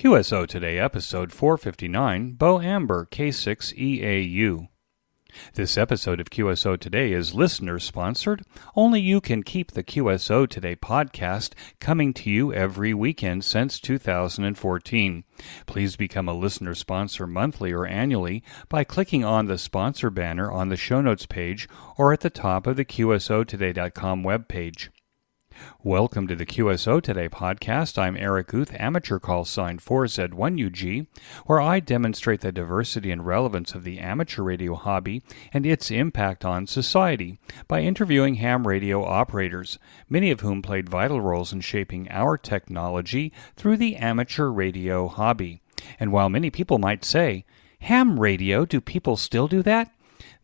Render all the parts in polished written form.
QSO Today, episode 459, Beau, Ambur, K6EAU. This episode of QSO Today is listener-sponsored. Only you can keep the QSO Today podcast coming to you every weekend since 2014. Please become a listener sponsor monthly or annually by clicking on the sponsor banner on the show notes page or at the top of the QSOtoday.com webpage. Welcome to the QSO Today podcast. I'm Eric Guth, amateur call sign 4Z1UG, where I demonstrate the diversity and relevance of the amateur radio hobby and its impact on society by interviewing ham radio operators, many of whom played vital roles in shaping our technology through the amateur radio hobby. And while many people might say, ham radio, do people still do that?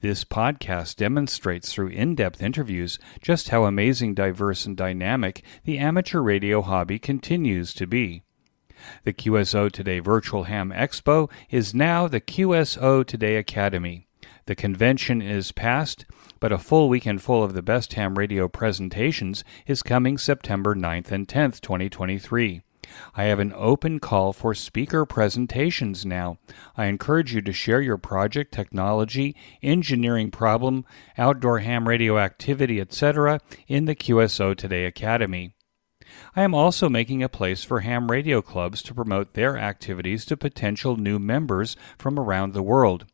This podcast demonstrates through in-depth interviews just how amazing, diverse, and dynamic the amateur radio hobby continues to be. The QSO Today Virtual Ham Expo is now the QSO Today Academy. The convention is past, but a full weekend full of the best ham radio presentations is coming September 9th and 10th, 2023. I have an open call for speaker presentations now. I encourage you to share your project, technology, engineering problem, outdoor ham radio activity, etc. in the QSO Today Academy. I am also making a place for ham radio clubs to promote their activities to potential new members from around the world.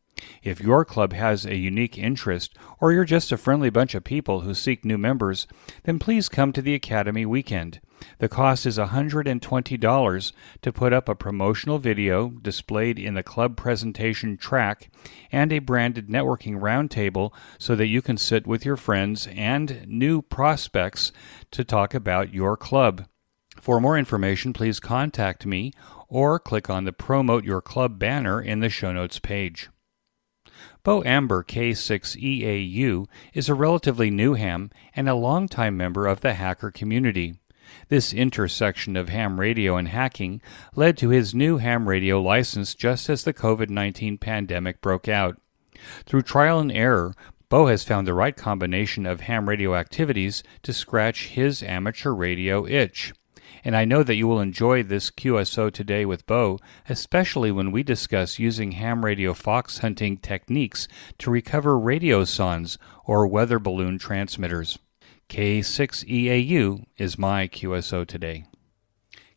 If your club has a unique interest, or you're just a friendly bunch of people who seek new members, then please come to the Academy weekend. The cost is $120 to put up a promotional video displayed in the club presentation track and a branded networking roundtable so that you can sit with your friends and new prospects to talk about your club. For more information, please contact me or click on the Promote Your Club banner in the show notes page. Beau Ambur K6EAU is a relatively new ham and a longtime member of the hacker community. This intersection of ham radio and hacking led to his new ham radio license just as the COVID-19 pandemic broke out. Through trial and error, Beau has found the right combination of ham radio activities to scratch his amateur radio itch. And I know that you will enjoy this QSO Today with Beau, especially when we discuss using ham radio fox hunting techniques to recover radio sondes or weather balloon transmitters. K6EAU is my QSO Today.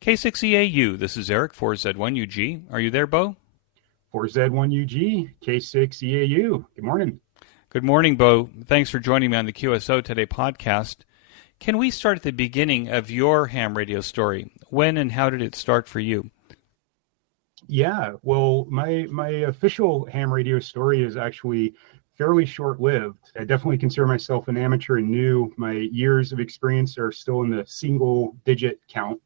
K6EAU, this is Eric, 4Z1UG. Are you there, Beau? 4Z1UG, K6EAU. Good morning. Good morning, Beau. Thanks for joining me on the QSO Today podcast. Can we start at the beginning of your ham radio story? When and how did it start for you? Yeah, well, my official ham radio story is actually fairly short-lived. I definitely consider myself an amateur and new. My years of experience are still in the single-digit count.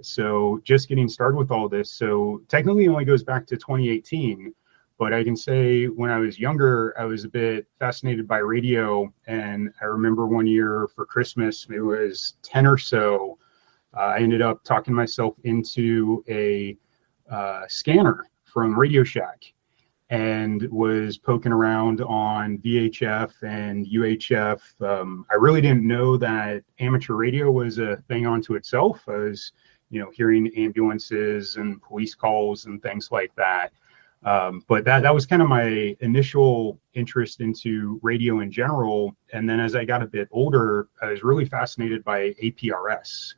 So just getting started with all this. So technically it only goes back to 2018. But I can say when I was younger, I was a bit fascinated by radio. And I remember one year for Christmas, it was 10 or so, I ended up talking myself into a scanner from Radio Shack and was poking around on VHF and UHF. I really didn't know that amateur radio was a thing unto itself. I was, hearing ambulances and police calls and things like that. But that was kind of my initial interest into radio in general. And then as I got a bit older, I was really fascinated by APRS.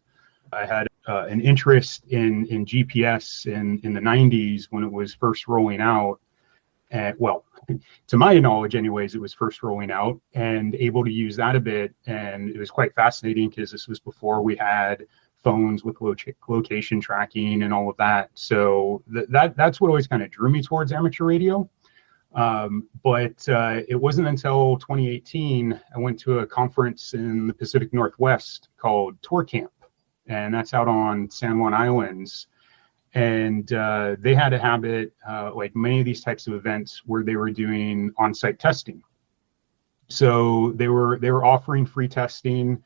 I had an interest in GPS in the 90s when it was first rolling out. And well, to my knowledge anyways, it was first rolling out and able to use that a bit. And it was quite fascinating because this was before we had phones with location tracking and all of that. So that's what always kind of drew me towards amateur radio. But it wasn't until 2018, I went to a conference in the Pacific Northwest called Tour Camp, and that's out on San Juan Islands. And they had a habit, like many of these types of events, where they were doing on-site testing. So they were offering free testing.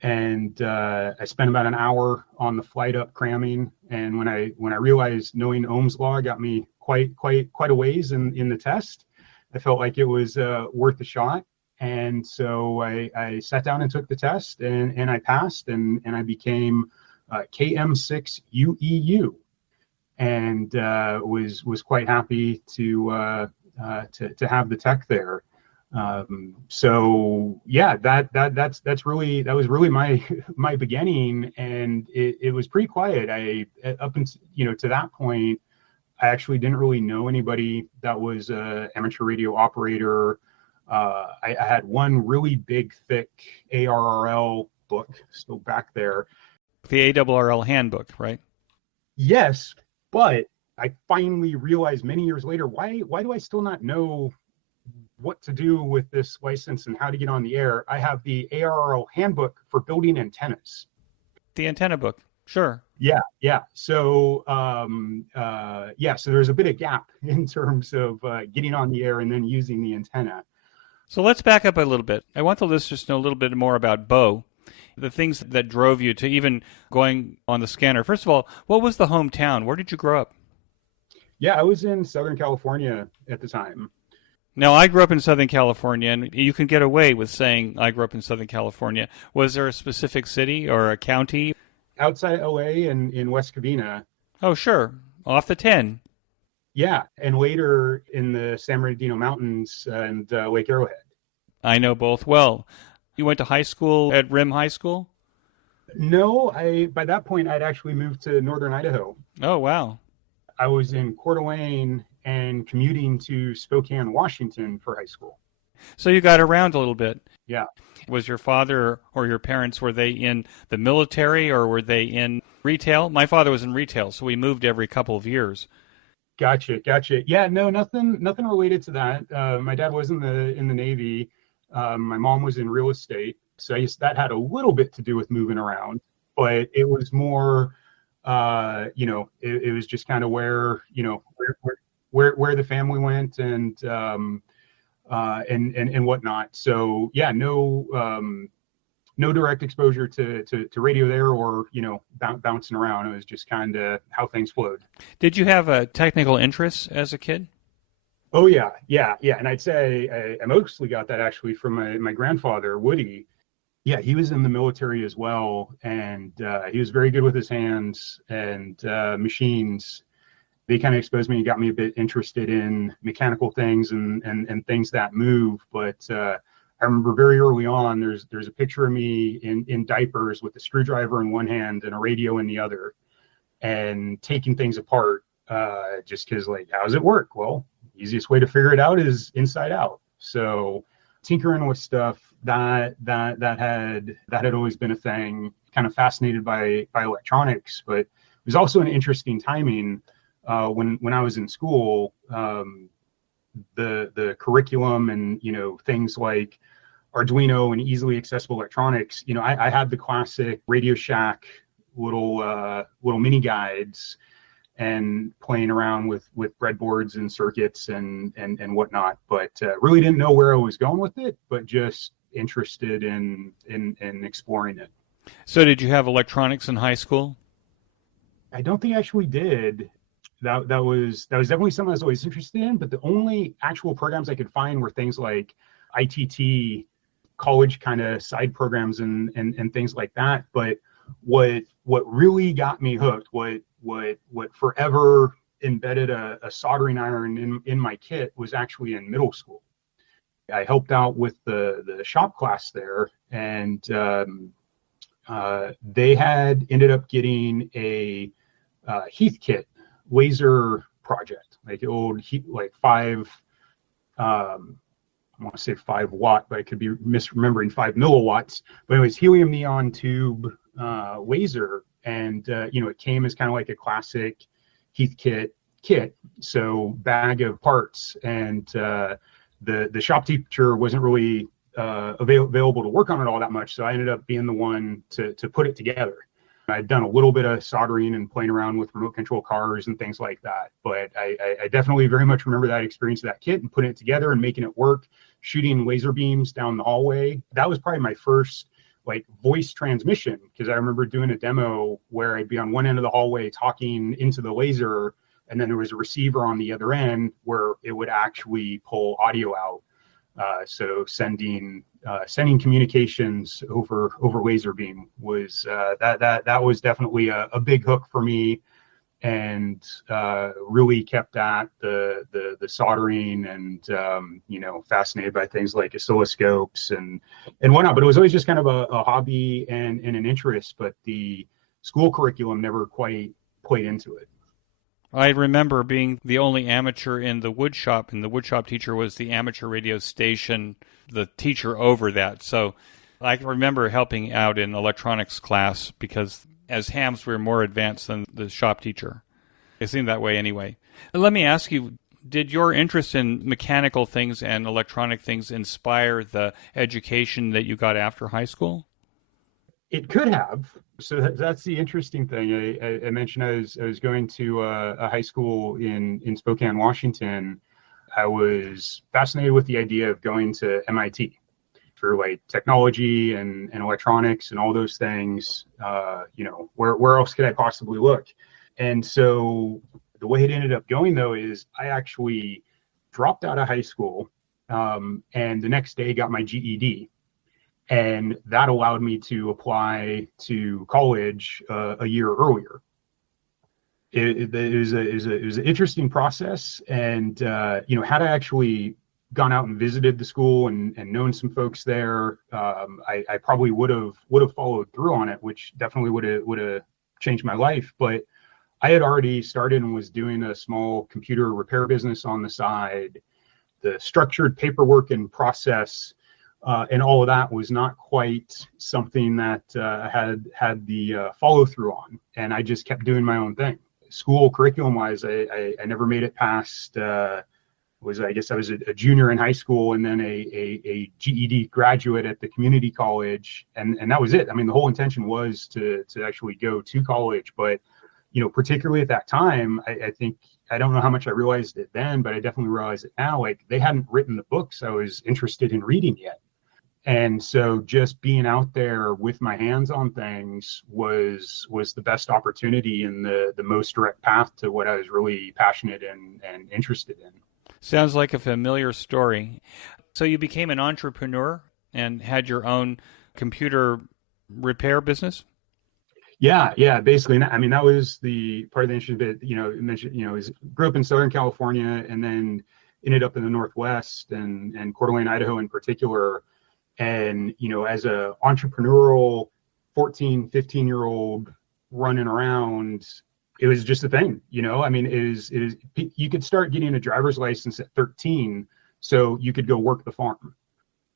And I spent about an hour on the flight up cramming. And when I realized knowing Ohm's law got me quite a ways in the test, I felt like it was worth a shot. And so I sat down and took the test, and I passed, and I became KM6EAU. and was quite happy to have the tech there. So yeah, that was really my my beginning, and it was pretty quiet. I up until to that point, I actually didn't really know anybody that was a amateur radio operator. I had one really big, thick ARRL book still back there. The ARRL handbook, right? Yes, but I finally realized many years later, why do I still not know what to do with this license and how to get on the air? I have the ARRL handbook for building antennas. The antenna book, sure. Yeah. So so there's a bit of gap in terms of getting on the air and then using the antenna. So let's back up a little bit. I want the listeners to know a little bit more about Beau, the things that drove you to even going on the scanner. First of all, what was the hometown? Where did you grow up? Yeah, I was in Southern California at the time. Now, I grew up in Southern California, and you can get away with saying I grew up in Southern California. Was there a specific city or a county? Outside LA and in West Covina. Oh, sure. Off the 10. Yeah, and later in the San Bernardino Mountains and Lake Arrowhead. I know both well. You went to high school at Rim High School? No, by that point, I'd actually moved to northern Idaho. Oh, wow. I was in Coeur d'Alene and commuting to Spokane, Washington for high school. So you got around a little bit. Yeah. Was your father or your parents, were they in the military or were they in retail? My father was in retail, so we moved every couple of years. Gotcha. Yeah, no, nothing related to that. My dad was in the Navy. My mom was in real estate, so I guess that had a little bit to do with moving around. But it was more, it was just kind of where the family went and whatnot. So yeah, no direct exposure to radio there, or bouncing around. It was just kind of how things flowed. Did you have a technical interest as a kid? Oh yeah. And I'd say I mostly got that actually from my grandfather, Woody. Yeah, he was in the military as well, and he was very good with his hands and machines. They kind of exposed me and got me a bit interested in mechanical things and things that move. But I remember very early on, there's a picture of me in diapers with a screwdriver in one hand and a radio in the other, and taking things apart just because, like, how does it work? Well, easiest way to figure it out is inside out. So tinkering with stuff that had always been a thing. Kind of fascinated by electronics, but it was also an interesting timing when I was in school. The curriculum and things like Arduino and easily accessible electronics. I had the classic Radio Shack little mini guides and playing around with breadboards and circuits and whatnot, but really didn't know where I was going with it, but just interested in exploring it. So did you have electronics in high school? I don't think I actually did. That was definitely something I was always interested in, but the only actual programs I could find were things like ITT, college kind of side programs and things like that. But what really got me hooked, what forever embedded a soldering iron in my kit, was actually in middle school. I helped out with the shop class there, and they had ended up getting a Heath kit laser project, like old like 5 I want to say 5 watt, but I could be misremembering 5 milliwatts. But anyways, helium neon tube laser, and it came as kind of like a classic Heath kit, so bag of parts, and the shop teacher wasn't really available to work on it all that much, so I ended up being the one to put it together. I'd done a little bit of soldering and playing around with remote control cars and things like that, but I definitely very much remember that experience of that kit and putting it together and making it work, shooting laser beams down the hallway. That was probably my first like voice transmission, because I remember doing a demo where I'd be on one end of the hallway talking into the laser, and then there was a receiver on the other end where it would actually pull audio out. So sending communications over laser beam was that was definitely a big hook for me. and really kept at the soldering and fascinated by things like oscilloscopes and whatnot. But it was always just kind of a hobby and an interest. But the school curriculum never quite played into it. I remember being the only amateur in the wood shop, and the wood shop teacher was the amateur radio station, the teacher over that. So I remember helping out in electronics class because as hams we were more advanced than the shop teacher. It seemed that way anyway. Let me ask you, did your interest in mechanical things and electronic things inspire the education that you got after high school? It could have. So that's the interesting thing. I mentioned I was going to a high school in Spokane, Washington. I was fascinated with the idea of going to MIT for like technology and electronics and all those things. Where else could I possibly look? And so the way it ended up going, though, is I actually dropped out of high school and the next day got my GED. And that allowed me to apply to college a year earlier. It was an interesting process, and had I actually gone out and visited the school and known some folks there, I probably would have followed through on it, which definitely would have changed my life. But I had already started and was doing a small computer repair business on the side. The structured paperwork and process and all of that was not quite something that had the follow through on, and I just kept doing my own thing. School curriculum wise, I never made it past. I was a junior in high school, and then a GED graduate at the community college, and that was it. I mean, the whole intention was to actually go to college, but particularly at that time, I think, I don't know how much I realized it then, but I definitely realize it now. Like, they hadn't written the books I was interested in reading yet. And so just being out there with my hands on things was the best opportunity and the most direct path to what I was really passionate and interested in. Sounds like a familiar story. So you became an entrepreneur and had your own computer repair business? Yeah, basically. I mean, that was the part of the interesting bit, grew up in Southern California and then ended up in the Northwest and Coeur d'Alene, Idaho in particular. And, as a entrepreneurial 14, 15-year-old running around, it was just a thing, I mean, you could start getting a driver's license at 13, so you could go work the farm,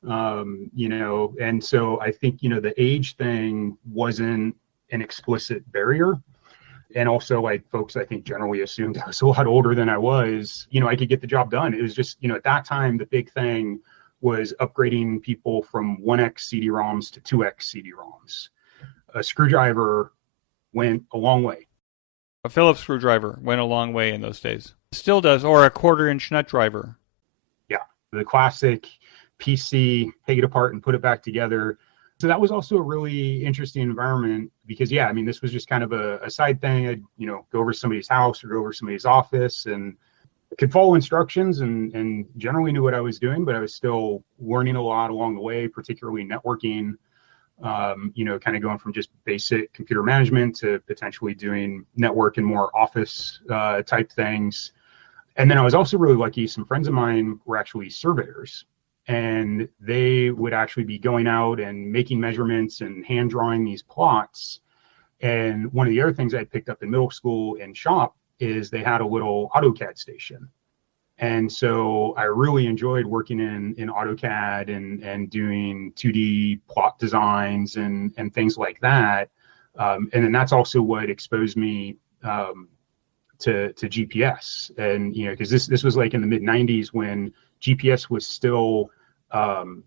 and so I think, the age thing wasn't an explicit barrier. And also, like, folks, I think, generally assumed I was a lot older than I was, I could get the job done. It was just, at that time, the big thing was upgrading people from 1X CD-ROMs to 2X CD-ROMs. A screwdriver went a long way. A Phillips screwdriver went a long way in those days. Still does, or a quarter-inch nut driver. Yeah, the classic PC, take it apart and put it back together. So that was also a really interesting environment because, this was just kind of a side thing. I'd, go over to somebody's house or go over to somebody's office and could follow instructions and generally knew what I was doing, but I was still learning a lot along the way, particularly networking, kind of going from just basic computer management to potentially doing network and more office type things. And then I was also really lucky. Some friends of mine were actually surveyors, and they would actually be going out and making measurements and hand drawing these plots. And one of the other things I picked up in middle school in shop is they had a little AutoCAD station. And so I really enjoyed working in AutoCAD and doing 2D plot designs and things like that. And then that's also what exposed me to GPS. And, because this was like in the mid 90s when GPS was still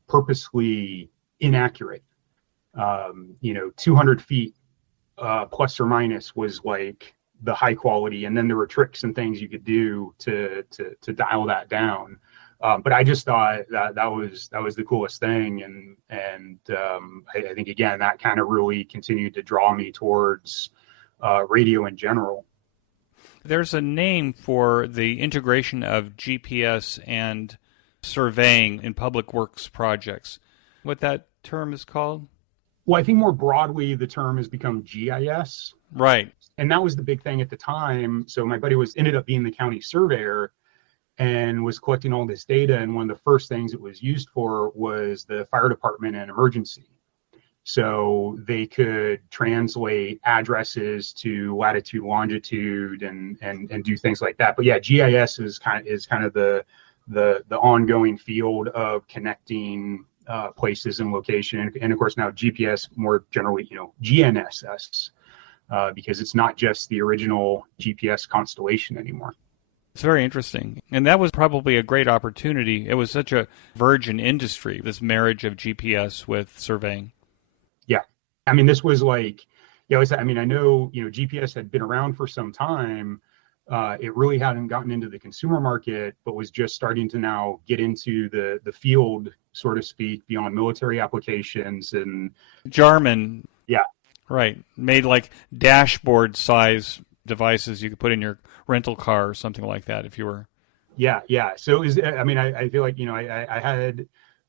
purposely inaccurate. 200 feet plus or minus was like the high quality, and then there were tricks and things you could do to dial that down. But I just thought that was the coolest thing, and I think, again, that kind of really continued to draw me towards radio in general. There's a name for the integration of GPS and surveying in public works projects. What that term is called? Well, I think more broadly the term has become GIS. Right. And that was the big thing at the time. So my buddy ended up being the county surveyor and was collecting all this data. And one of the first things it was used for was the fire department and emergency. So they could translate addresses to latitude, longitude, and do things like that. But yeah, GIS is kind of the ongoing field of connecting places and location, and of course now GPS more generally, GNSS, because it's not just the original GPS constellation anymore. It's very interesting. And that was probably a great opportunity. It was such a virgin industry, this marriage of GPS with surveying. Yeah. I mean, this was like, I know, GPS had been around for some time. It really hadn't gotten into the consumer market, but was just starting to now get into the field, so to speak, beyond military applications. And Jarman. Yeah. Right. Made like dashboard size devices you could put in your rental car or something like that if you were. Yeah. So I feel like, I had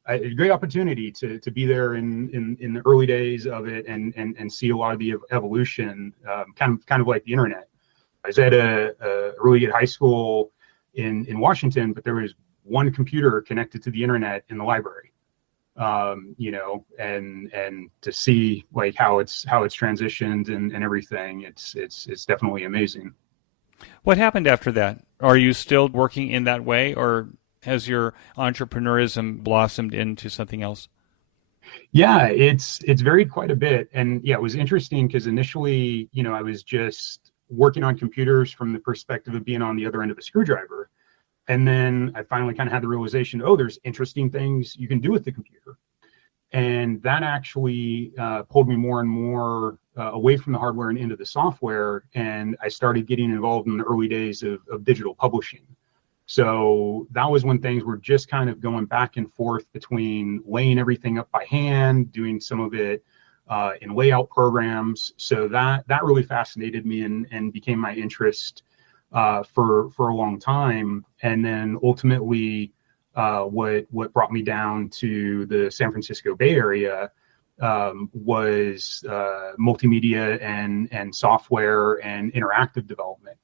a great opportunity to be there in the early days of it and see a lot of the evolution, kind of like the internet. I was at a really good high school in Washington, but there was one computer connected to the internet in the library. And to see like how it's transitioned and everything, it's definitely amazing. What happened after that? Are you still working in that way, or has your entrepreneurism blossomed into something else? Yeah, it's varied quite a bit. And yeah, it was interesting because initially, I was just working on computers from the perspective of being on the other end of a screwdriver. And then I finally kind of had the realization, there's interesting things you can do with the computer. And that actually pulled me more and more away from the hardware and into the software. And I started getting involved in the early days of digital publishing. So that was when things were just kind of going back and forth between laying everything up by hand, doing some of it in layout programs. So that really fascinated me and became my interest for a long time. And then ultimately, what brought me down to the San Francisco Bay Area was multimedia and software and interactive development.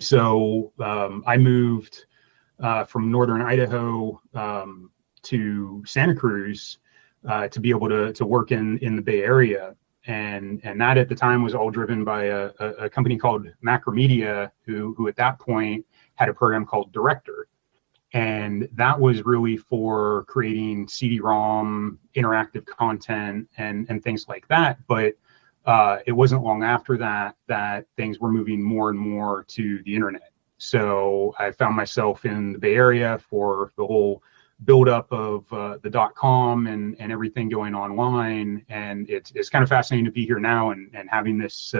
So I moved from northern Idaho to Santa Cruz to be able to work in the Bay Area. And that at the time was all driven by a company called Macromedia, who at that point had a program called Director. And that was really for creating CD-ROM, interactive content, and things like that. But it wasn't long after that things were moving more and more to the internet. So I found myself in the Bay Area for the whole buildup of the .com and everything going online. And it's kind of fascinating to be here now and having this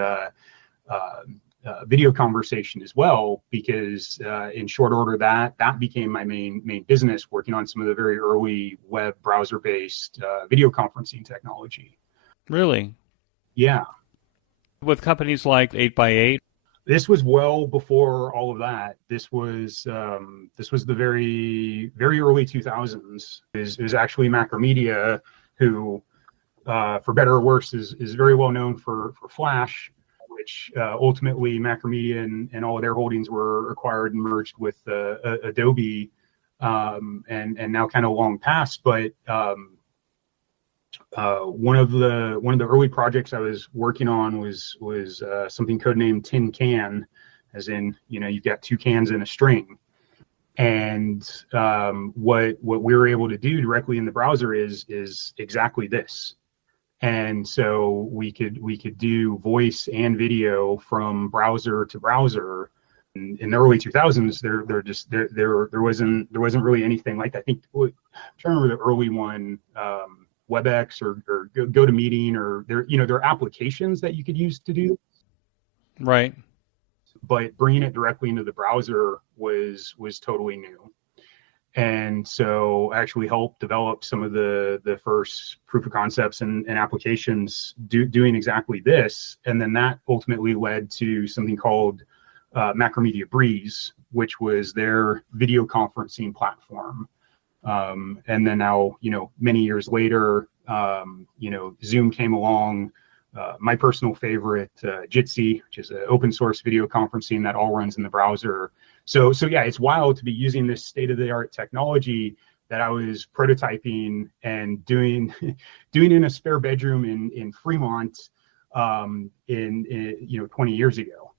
video conversation as well, because in short order that became my main business, working on some of the very early web browser-based video conferencing technology. Really? Yeah. With companies like 8x8? This was well before all of that. This was the very, very early 2000s. It was actually Macromedia, who, for better or worse, is very well known for Flash, which ultimately Macromedia and all of their holdings were acquired and merged with Adobe, and now kind of long past. But one of the early projects I was working on was something codenamed Tin Can, as in, you've got two cans in a string. And what we were able to do directly in the browser is exactly this. And so we could do voice and video from browser to browser. In the early 2000s, there wasn't really anything like that. I think I'm trying to remember the early one. WebEx or GoToMeeting, or there are applications that you could use to do. Right. But bringing it directly into the browser was totally new. And so I actually helped develop some of the first proof of concepts and applications doing exactly this. And then that ultimately led to something called Macromedia Breeze, which was their video conferencing platform. And then now, many years later, Zoom came along, my personal favorite, Jitsi, which is an open source video conferencing that all runs in the browser. So yeah, it's wild to be using this state of the art technology that I was prototyping and doing in a spare bedroom in Fremont in 20 years ago.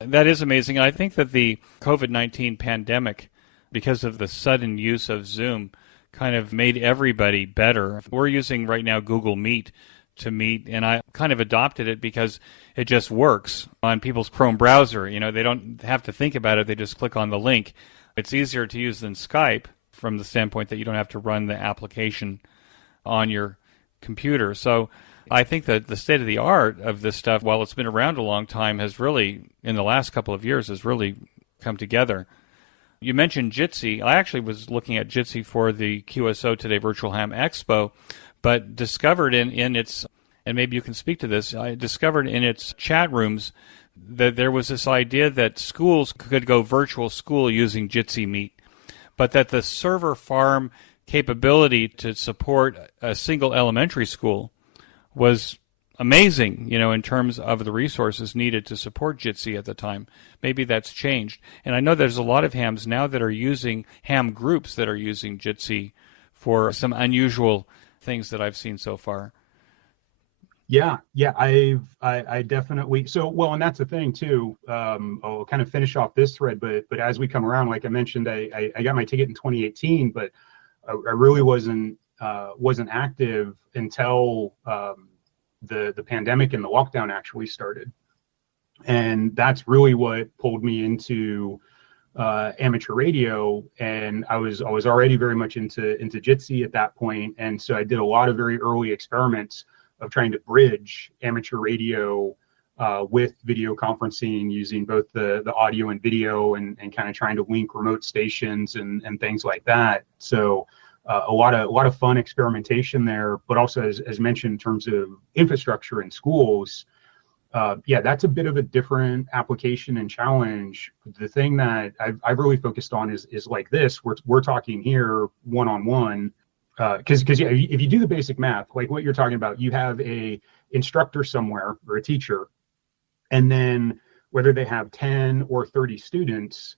That is amazing. And I think that the COVID-19 pandemic, because of the sudden use of Zoom, kind of made everybody better. We're using right now Google Meet to meet, and I kind of adopted it because it just works on people's Chrome browser. They don't have to think about it. They just click on the link. It's easier to use than Skype from the standpoint that you don't have to run the application on your computer. So I think that the state of the art of this stuff, while it's been around a long time, has really, in the last couple of years, has really come together. You mentioned Jitsi. I actually was looking at Jitsi for the QSO Today Virtual Ham Expo, but discovered in its, and maybe you can speak to this, I discovered in its chat rooms that there was this idea that schools could go virtual school using Jitsi Meet, but that the server farm capability to support a single elementary school was amazing, in terms of the resources needed to support Jitsi at the time. Maybe that's changed. And I know there's a lot of hams now that are using, ham groups that are using Jitsi for some unusual things that I've seen so far. Yeah, I definitely, and that's the thing too. I'll kind of finish off this thread, but as we come around, like I mentioned, I got my ticket in 2018, but I really wasn't active until the pandemic and the lockdown actually started, and that's really what pulled me into amateur radio. And I was already very much into Jitsi at that point, and so I did a lot of very early experiments of trying to bridge amateur radio with video conferencing, using both the audio and video, and kind of trying to link remote stations and things like that. So a lot of fun experimentation there, but also as mentioned in terms of infrastructure in schools, that's a bit of a different application and challenge. The thing that I've really focused on is like this. We're talking here one-on-one. Because if you do the basic math, like what you're talking about, you have a instructor somewhere or a teacher, and then whether they have 10 or 30 students,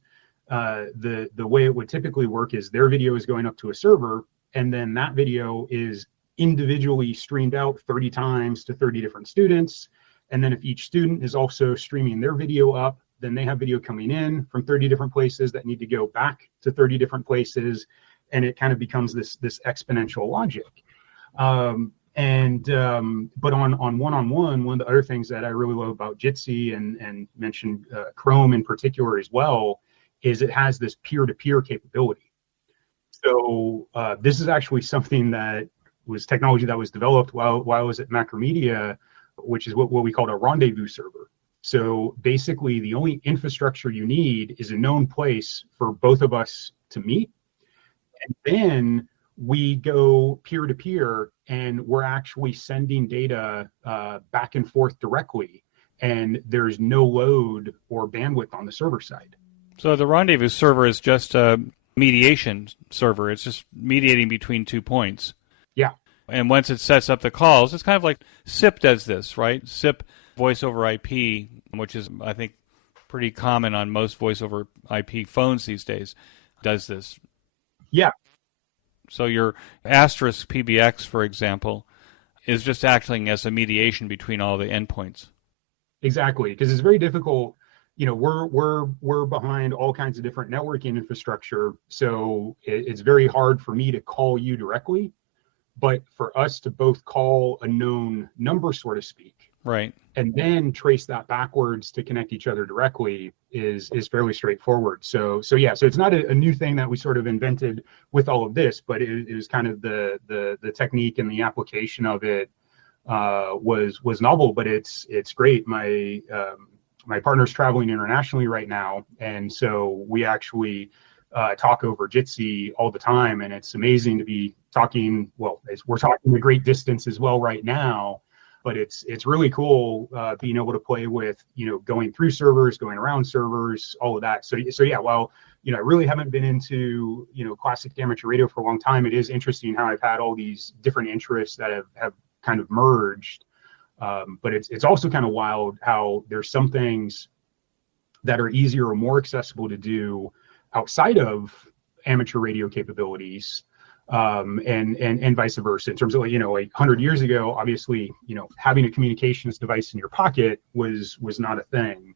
the way it would typically work is their video is going up to a server, and then that video is individually streamed out 30 times to 30 different students. And then if each student is also streaming their video up, then they have video coming in from 30 different places that need to go back to 30 different places. And it kind of becomes this exponential logic. But on one-on-one, one of the other things that I really love about Jitsi and mentioned Chrome in particular as well, is it has this peer-to-peer capability. So this is actually something that was technology that was developed while I was at Macromedia, which is what we called a rendezvous server. So basically the only infrastructure you need is a known place for both of us to meet. And then we go peer-to-peer, and we're actually sending data back and forth directly, and there's no load or bandwidth on the server side. So the rendezvous server is just a mediation server. It's just mediating between 2 points. Yeah. And once it sets up the calls, it's kind of like SIP does this, right? SIP, voice over IP, which is, I think, pretty common on most voice over IP phones these days, does this. Yeah. So your asterisk PBX, for example, is just acting as a mediation between all the endpoints. Exactly, because it's very difficult. We're behind all kinds of different networking infrastructure, so it's very hard for me to call you directly, but for us to both call a known number, so to speak, right, and then trace that backwards to connect each other directly is fairly straightforward. So it's not a new thing that we sort of invented with all of this, but it was kind of the technique and the application of it was novel, but it's great. My partner's traveling internationally right now, and so we actually talk over Jitsi all the time, and it's amazing to be talking. Well, we're talking a great distance as well right now. But it's really cool being able to play with, going through servers, going around servers, all of that. So yeah, while, I really haven't been into, classic amateur radio for a long time, it is interesting how I've had all these different interests that have kind of merged But it's also kind of wild how there's some things that are easier or more accessible to do outside of amateur radio capabilities, and vice versa. In terms of, like 100 years ago, obviously, having a communications device in your pocket was not a thing.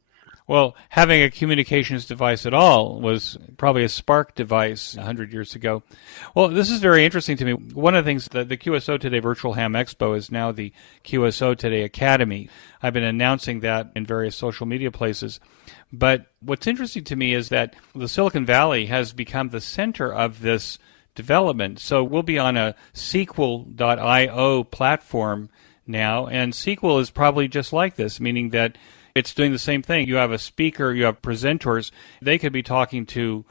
Well, having a communications device at all was probably a spark device 100 years ago. Well, this is very interesting to me. One of the things that the QSO Today Virtual Ham Expo is now the QSO Today Academy. I've been announcing that in various social media places. But what's interesting to me is that the Silicon Valley has become the center of this development. So we'll be on a Sequel.io platform now, and Sequel is probably just like this, meaning that it's doing the same thing. You have a speaker, you have presenters. They could be talking to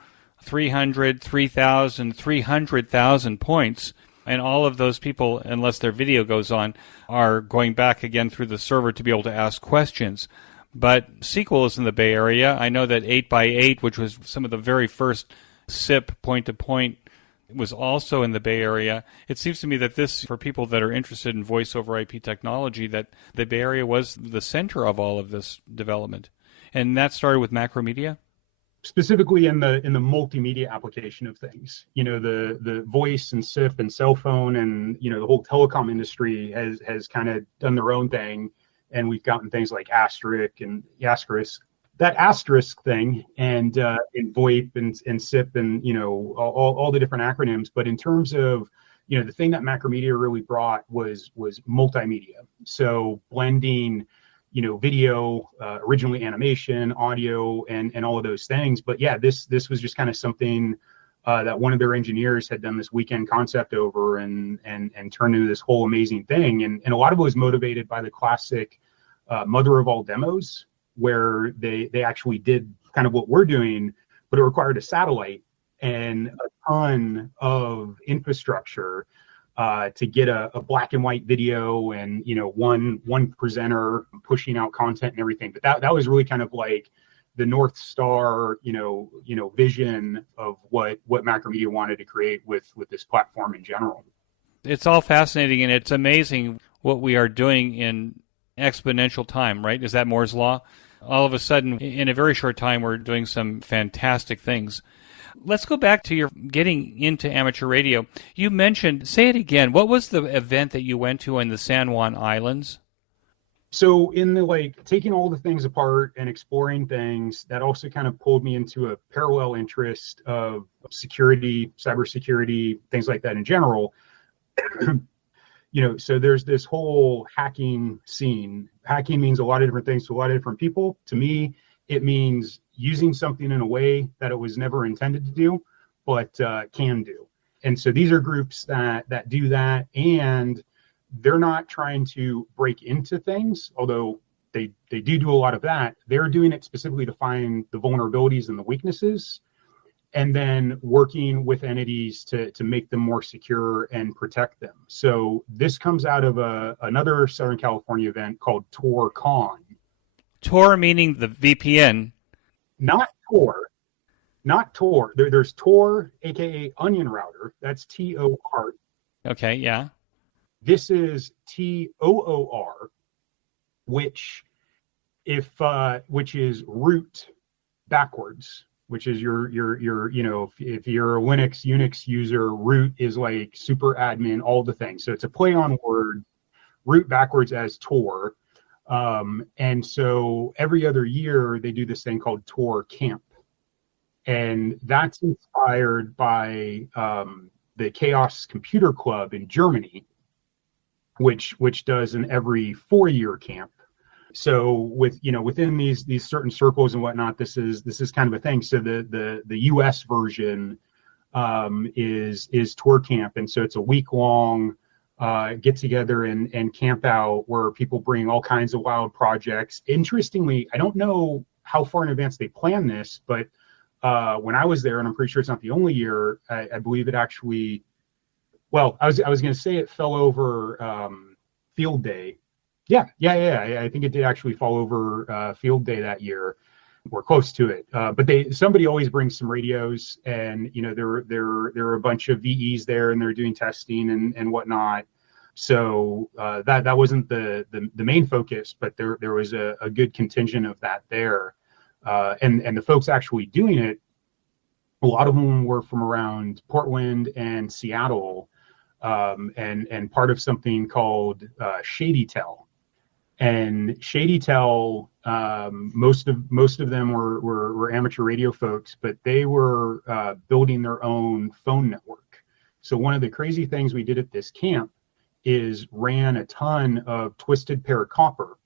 300, 3,000, 300,000 points, and all of those people, unless their video goes on, are going back again through the server to be able to ask questions. But Sequel is in the Bay Area. I know that 8x8, which was some of the very first SIP point-to-point, was also in the Bay Area. It seems to me that this, for people that are interested in voice over IP technology, that the Bay Area was the center of all of this development. And that started with Macromedia? Specifically in the multimedia application of things. The voice and SIP and cell phone and, the whole telecom industry has kind of done their own thing. And we've gotten things like Asterisk and Asterisk. That asterisk thing and VoIP and SIP and all the different acronyms. But in terms of the thing that Macromedia really brought was multimedia. So blending video, originally animation, audio, and all of those things. But yeah, this was just kind of something that one of their engineers had done this weekend concept over and turned into this whole amazing thing. And a lot of it was motivated by the classic mother of all demos, where they actually did kind of what we're doing, but it required a satellite and a ton of infrastructure to get a black and white video and one presenter pushing out content and everything. But that was really kind of like the North Star vision of what Macromedia wanted to create with this platform in general. It's all fascinating, and it's amazing what we are doing in exponential time, right? Is that Moore's Law? All of a sudden, in a very short time, we're doing some fantastic things. Let's go back to your getting into amateur radio. You mentioned, say it again, what was the event that you went to in the San Juan Islands? So in the taking all the things apart and exploring things, that also kind of pulled me into a parallel interest of security, cybersecurity, things like that in general. So there's this whole hacking scene. Hacking means a lot of different things to a lot of different people. To me, it means using something in a way that it was never intended to do, but can do. And so these are groups that do that, and they're not trying to break into things, although they do a lot of that. They're doing it specifically to find the vulnerabilities and the weaknesses, and then working with entities to make them more secure and protect them. So this comes out of another Southern California event called TorCon. Tor meaning the VPN. Not Tor. There's Tor, aka Onion Router. That's TOR. Okay, yeah. This is TOOR, which is root backwards, which is your if you're a Linux Unix user, root is like super admin, all the things. So it's a play on word, root backwards as Tor. And so every other year they do this thing called Tor Camp. And that's inspired by the Chaos Computer Club in Germany, which does an every 4-year camp. So within these certain circles and whatnot, this is kind of a thing. So the US version is Tor Camp, and so it's a week-long get together and camp out where people bring all kinds of wild projects. Interestingly, I don't know how far in advance they plan this, but when I was there, and I'm pretty sure it's not the only year, I believe it actually. Well, I was going to say it fell over Field Day. Yeah. I think it did actually fall over Field Day that year. We're close to it, but somebody always brings some radios, and there are a bunch of VEs there, and they're doing testing and whatnot. So that wasn't the main focus, but there was a good contingent of that there. And the folks actually doing it, a lot of them were from around Portland and Seattle, and part of something called ShadyTel. And ShadyTel, most of them were amateur radio folks, but they were building their own phone network. So one of the crazy things we did at this camp is ran a ton of twisted pair copper,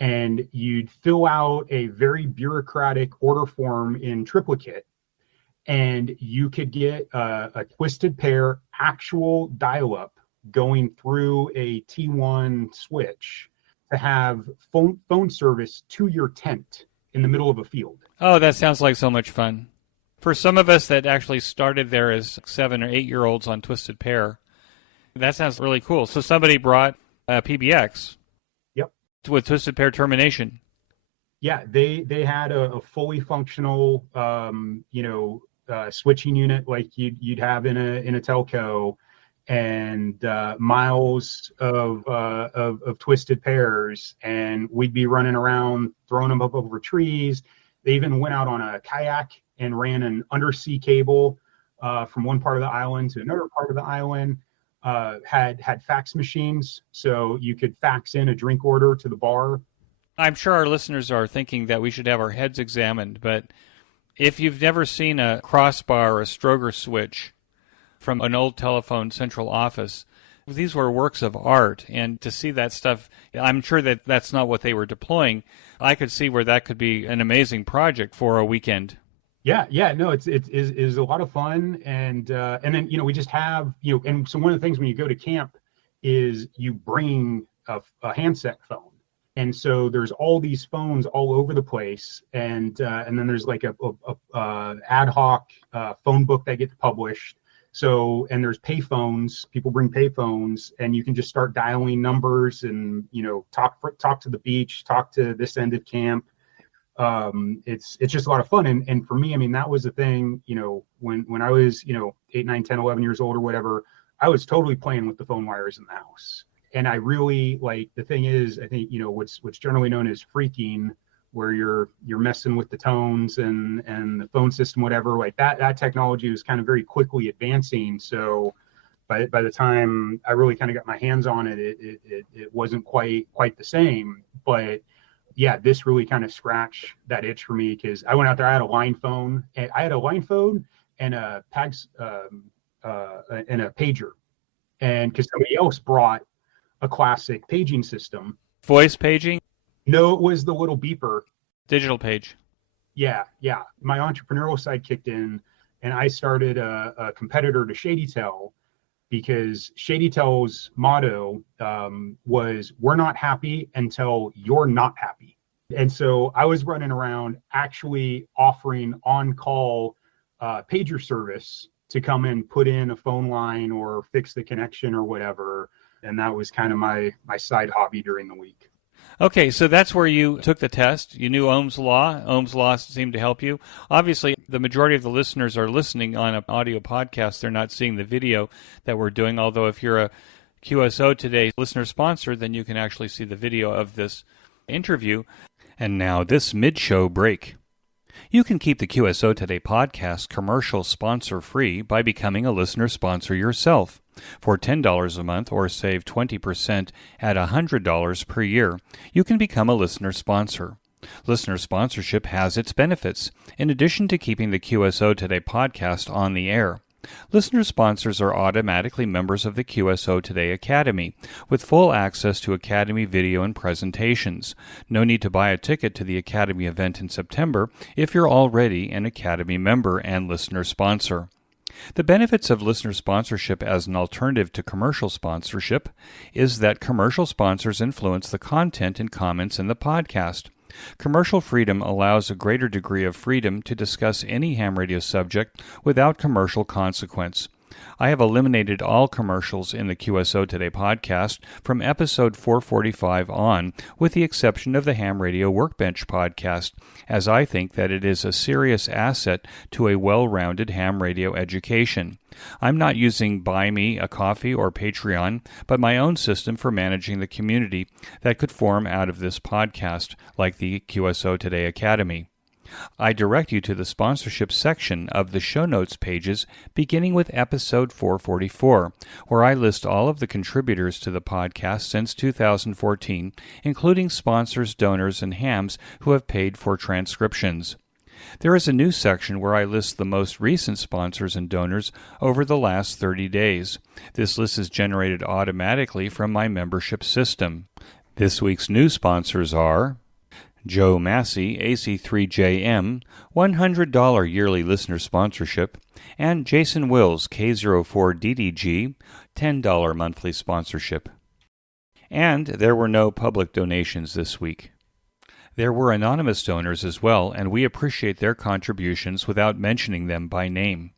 and you'd fill out a very bureaucratic order form in triplicate, and you could get a twisted pair actual dial-up going through a T1 switch to have phone service to your tent in the middle of a field. Oh, that sounds like so much fun. For some of us that actually started there as 7 or 8 year olds on twisted pair, that sounds really cool. So somebody brought a PBX. Yep. With twisted pair termination. Yeah, they had a fully functional switching unit like you'd have in a telco, and miles of twisted pairs, and we'd be running around throwing them up over trees. They even went out on a kayak and ran an undersea cable from one part of the island to another part of the island. Had fax machines, so you could fax in a drink order to the bar. I'm sure our listeners are thinking that we should have our heads examined, but if you've never seen a crossbar or a Stroger switch from an old telephone central office, these were works of art, and to see that stuff, I'm sure that that's not what they were deploying. I could see where that could be an amazing project for a weekend. Yeah, no, it is a lot of fun, and then we just have and so one of the things when you go to camp is you bring a handset phone, and so there's all these phones all over the place, and then there's like a ad hoc phone book that gets published. So, and there's pay phones, people bring pay phones, and you can just start dialing numbers and talk to the beach, talk to this end of camp. It's just a lot of fun, and for me, I mean, that was the thing, when I was 8, 9, 10, 11 years old or whatever, I was totally playing with the phone wires in the house. And I really, like, the thing is, I think what's generally known as freaking, where you're messing with the tones and the phone system, whatever, like that technology was kind of very quickly advancing. So by the time I really kind of got my hands on it, it wasn't quite the same. But yeah, this really kind of scratched that itch for me, because I went out there, I had a line phone and a pager, and because somebody else brought a classic paging system. Voice paging? No, it was the little beeper. Digital page. Yeah. My entrepreneurial side kicked in, and I started a competitor to ShadyTel, because ShadyTel's motto was, "We're not happy until you're not happy." And so I was running around actually offering on-call pager service to come and put in a phone line or fix the connection or whatever. And that was kind of my side hobby during the week. Okay, so that's where you took the test. You knew Ohm's Law. Ohm's Law seemed to help you. Obviously, the majority of the listeners are listening on an audio podcast. They're not seeing the video that we're doing, although if you're a QSO Today listener sponsor, then you can actually see the video of this interview. And now this mid-show break. You can keep the QSO Today podcast commercial sponsor-free by becoming a listener sponsor yourself. For $10 a month, or save 20% at $100 per year, you can become a listener sponsor. Listener sponsorship has its benefits, in addition to keeping the QSO Today podcast on the air. Listener sponsors are automatically members of the QSO Today Academy, with full access to Academy video and presentations. No need to buy a ticket to the Academy event in September if you're already an Academy member and listener sponsor. The benefits of listener sponsorship as an alternative to commercial sponsorship is that commercial sponsors influence the content and comments in the podcast. Commercial freedom allows a greater degree of freedom to discuss any ham radio subject without commercial consequence. I have eliminated all commercials in the QSO Today podcast from episode 445 on, with the exception of the Ham Radio Workbench podcast, as I think that it is a serious asset to a well-rounded ham radio education. I'm not using Buy Me a Coffee or Patreon, but my own system for managing the community that could form out of this podcast, like the QSO Today Academy. I direct you to the sponsorship section of the show notes pages, beginning with episode 444, where I list all of the contributors to the podcast since 2014, including sponsors, donors, and hams who have paid for transcriptions. There is a new section where I list the most recent sponsors and donors over the last 30 days. This list is generated automatically from my membership system. This week's new sponsors are Joe Massey, AC3JM, $100 yearly listener sponsorship, and Jason Wills, K04DDG, $10 monthly sponsorship. And there were no public donations this week. There were anonymous donors as well, and we appreciate their contributions without mentioning them by name.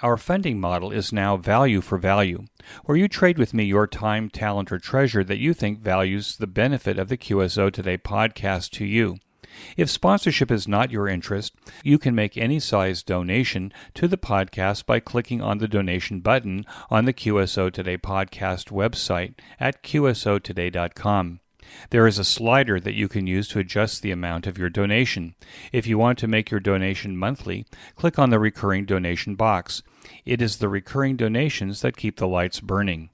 Our funding model is now value for value, where you trade with me your time, talent, or treasure that you think values the benefit of the QSO Today podcast to you. If sponsorship is not your interest, you can make any size donation to the podcast by clicking on the donation button on the QSO Today podcast website at qsotoday.com. There is a slider that you can use to adjust the amount of your donation. If you want to make your donation monthly, click on the recurring donation box. It is the recurring donations that keep the lights burning.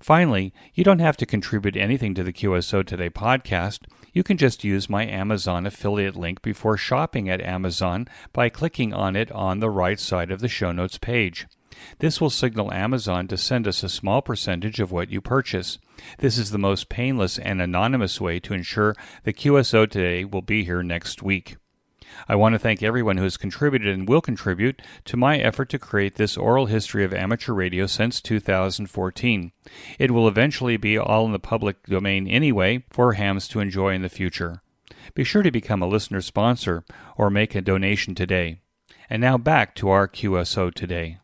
Finally, you don't have to contribute anything to the QSO Today podcast. You can just use my Amazon affiliate link before shopping at Amazon by clicking on it on the right side of the show notes page. This will signal Amazon to send us a small percentage of what you purchase. This is the most painless and anonymous way to ensure the QSO Today will be here next week. I want to thank everyone who has contributed and will contribute to my effort to create this oral history of amateur radio since 2014. It will eventually be all in the public domain anyway for hams to enjoy in the future. Be sure to become a listener sponsor or make a donation today. And now back to our QSO Today.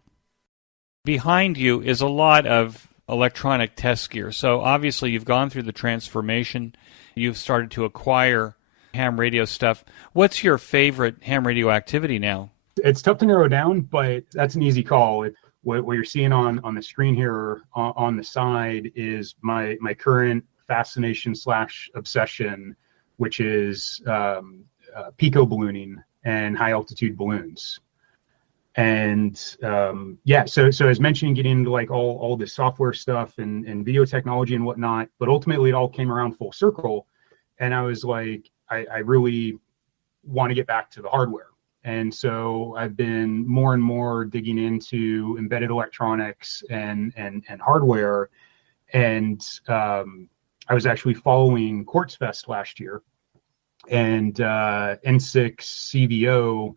Behind you is a lot of electronic test gear. So obviously you've gone through the transformation. You've started to acquire ham radio stuff. What's your favorite ham radio activity now? It's tough to narrow down, but that's an easy call. What you're seeing on the screen here on the side is my current fascination / obsession, which is pico ballooning and high altitude balloons. And so I was mentioning getting into like all the software stuff and video technology and whatnot, but ultimately it all came around full circle. And I was like, I really want to get back to the hardware. And so I've been more and more digging into embedded electronics and hardware. And I was actually following Quartz Fest last year, and K6EAU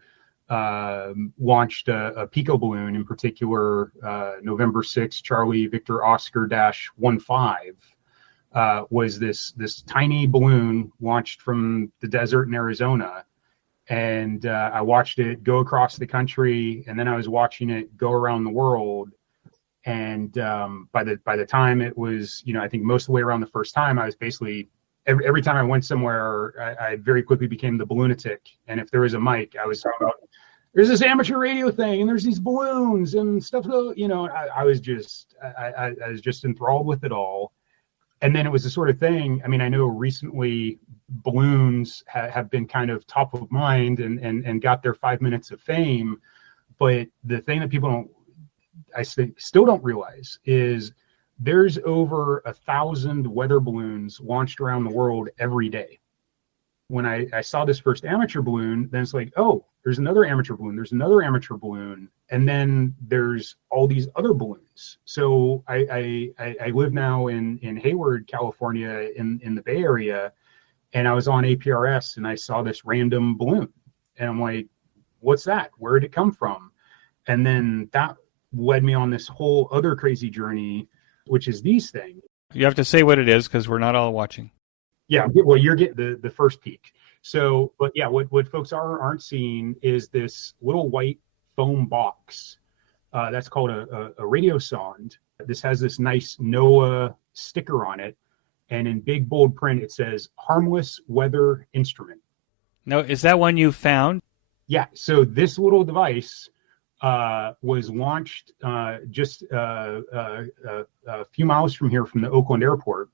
launched a pico balloon, in particular, November 6, Charlie Victor Oscar -15 was this tiny balloon launched from the desert in Arizona. And I watched it go across the country, and then I was watching it go around the world. And by the time it was, I think most of the way around the first time, I was basically every time I went somewhere, I very quickly became the balloonatic. And if there was a mic, I was talking about, there's this amateur radio thing, and there's these balloons and stuff. I was just enthralled with it all. And then it was the sort of thing, I mean, I know recently balloons have been kind of top of mind and got their 5 minutes of fame. But the thing that people still don't realize is there's over 1,000 weather balloons launched around the world every day. When I saw this first amateur balloon, then it's like, oh, there's another amateur balloon, there's another amateur balloon, and then there's all these other balloons. So I live now in Hayward, California, in the Bay Area, and I was on APRS and I saw this random balloon, and I'm like, what's that? Where did it come from? And then that led me on this whole other crazy journey, which is these things. You have to say what it is because we're not all watching. Yeah, well, you're getting the first peek. So, but yeah, what folks aren't seeing is this little white foam box That's called a radio sonde. This has this nice NOAA sticker on it. And in big bold print, it says harmless weather instrument. Now, is that one you found? Yeah. So this little device was launched just a few miles from here from the Oakland airport.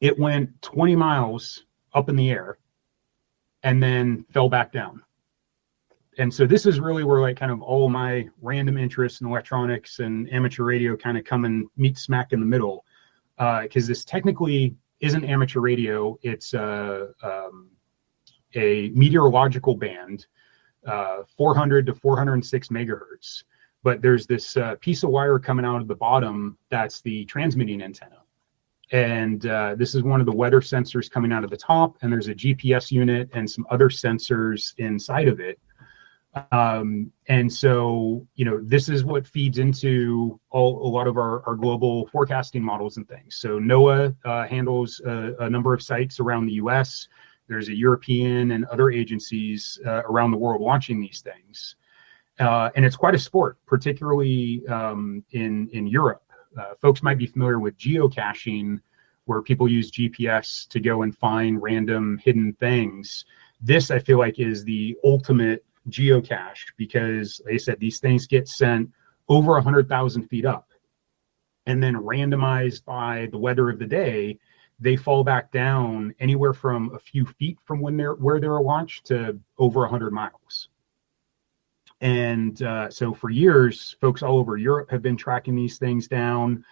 It went 20 miles up in the air and then fell back down. And so this is really where like kind of all my random interests in electronics and amateur radio kind of come and meet smack in the middle. Because this technically isn't amateur radio. It's a meteorological band, 400 to 406 megahertz. But there's this piece of wire coming out of the bottom that's the transmitting antenna. And this is one of the weather sensors coming out of the top, and there's a GPS unit and some other sensors inside of it. And so, this is what feeds into a lot of our global forecasting models and things. So NOAA handles a number of sites around the US. There's a European and other agencies around the world launching these things. And it's quite a sport, particularly in Europe. Folks might be familiar with geocaching, where people use GPS to go and find random hidden things. This, I feel like, is the ultimate geocache because, like I said, these things get sent over 100,000 feet up. And then randomized by the weather of the day, they fall back down anywhere from a few feet from where they were launched to over 100 miles. And so for years, folks all over Europe have been tracking these things down.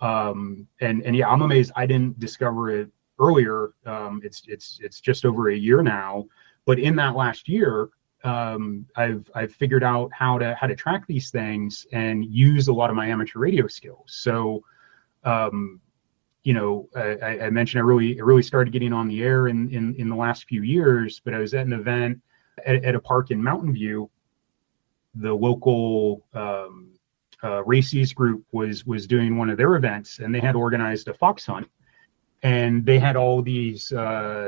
And yeah, I'm amazed I didn't discover it earlier. It's just over a year now, but in that last year, I've figured out how to track these things and use a lot of my amateur radio skills. So, I mentioned I really started getting on the air in the last few years, but I was at an event at a park in Mountain View. The local races group was doing one of their events, and they had organized a fox hunt, and they had all these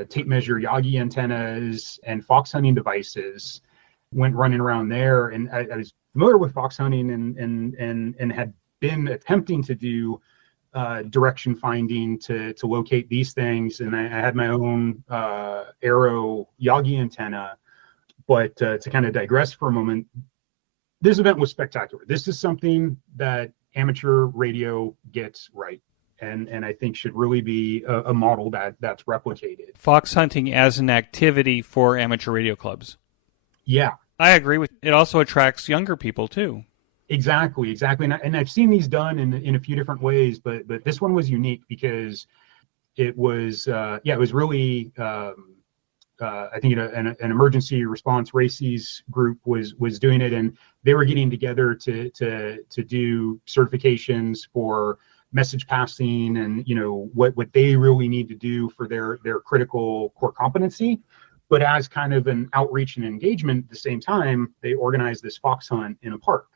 tape measure Yagi antennas and fox hunting devices went running around there. And I was familiar with fox hunting and had been attempting to do direction finding to locate these things. And I had my own Arrow Yagi antenna. But to kind of digress for a moment, this event was spectacular. This is something that amateur radio gets right, and I think should really be a model that's replicated. Fox hunting as an activity for amateur radio clubs. Yeah. I agree with it. Also attracts younger people too. Exactly. And I've seen these done in a few different ways, but this one was unique because it was really I think an emergency response races group was doing it, and they were getting together to do certifications for message passing and what they really need to do for their critical core competency. But as kind of an outreach and engagement at the same time, they organized this fox hunt in a park.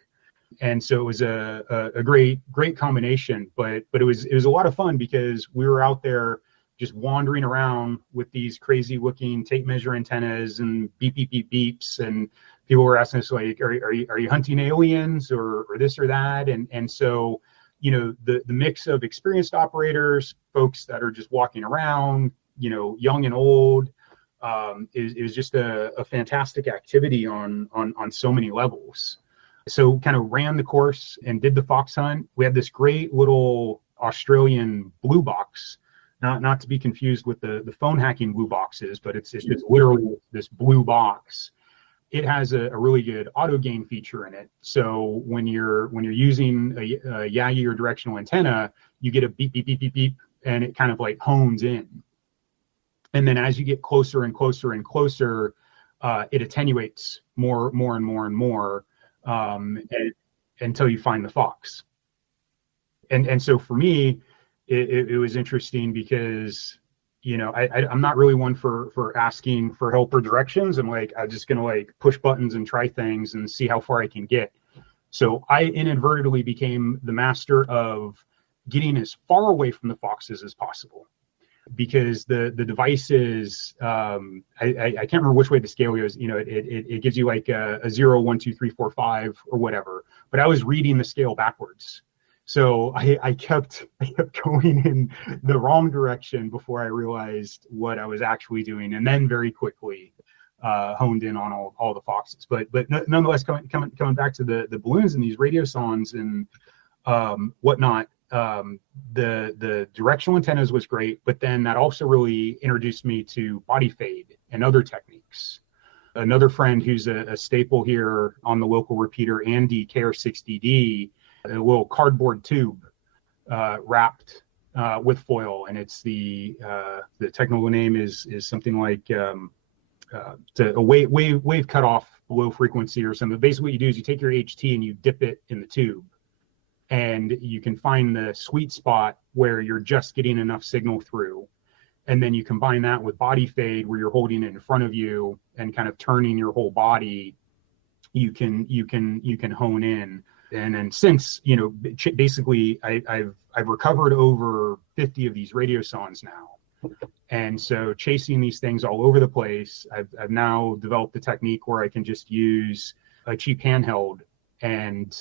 And so it was a great combination, but it was a lot of fun because we were out there just wandering around with these crazy looking tape measure antennas and beep, beep, beep, beeps. And people were asking us like, are you hunting aliens or this or that? And so, the mix of experienced operators, folks that are just walking around, young and old, it was just a fantastic activity on so many levels. So kind of ran the course and did the fox hunt. We had this great little Australian blue box, not to be confused with the phone hacking blue boxes, but it's literally this blue box. It has a really good auto gain feature in it. So when you're using a Yagi or directional antenna, you get a beep, beep, beep, beep, beep, and it kind of like hones in. And then as you get closer and closer and closer, it attenuates more and more and more until you find the fox. And so for me, it was interesting because, I'm not really one for asking for help or directions. I'm just going to push buttons and try things and see how far I can get. So I inadvertently became the master of getting as far away from the foxes as possible. Because the devices, I can't remember which way the scale goes. It gives you like a 0, 1, 2, 3, 4, 5 or whatever. but I was reading the scale backwards. So I kept going in the wrong direction before I realized what I was actually doing, and then very quickly honed in on all the foxes. But nonetheless, coming back to the balloons and these radiosondes and whatnot, the directional antennas was great, but then that also really introduced me to body fade and other techniques. Another friend who's a staple here on the local repeater, Andy, KR6DD, a little cardboard tube wrapped with foil, and it's the technical name is something like a wave cutoff low frequency or something. Basically, what you do is you take your HT and you dip it in the tube, and you can find the sweet spot where you're just getting enough signal through. And then you combine that with body fade, where you're holding it in front of you and kind of turning your whole body. You can hone in. And then since, basically I've recovered over 50 of these radiosondes now. And so chasing these things all over the place, I've now developed the technique where I can just use a cheap handheld, and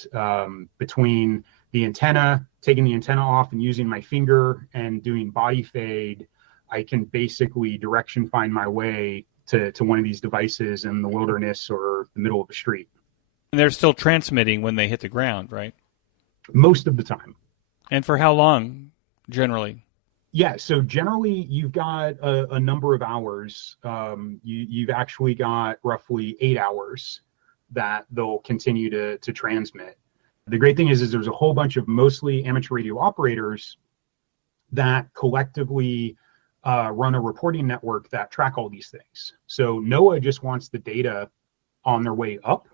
between the antenna, taking the antenna off and using my finger and doing body fade, I can basically direction find my way to one of these devices in the wilderness or the middle of the street. And they're still transmitting when they hit the ground, right? Most of the time. And for how long, generally? Yeah, so generally you've got a number of hours. You've actually got roughly 8 hours that they'll continue to transmit. The great thing is there's a whole bunch of mostly amateur radio operators that collectively run a reporting network that track all these things. So NOAA just wants the data on their way up,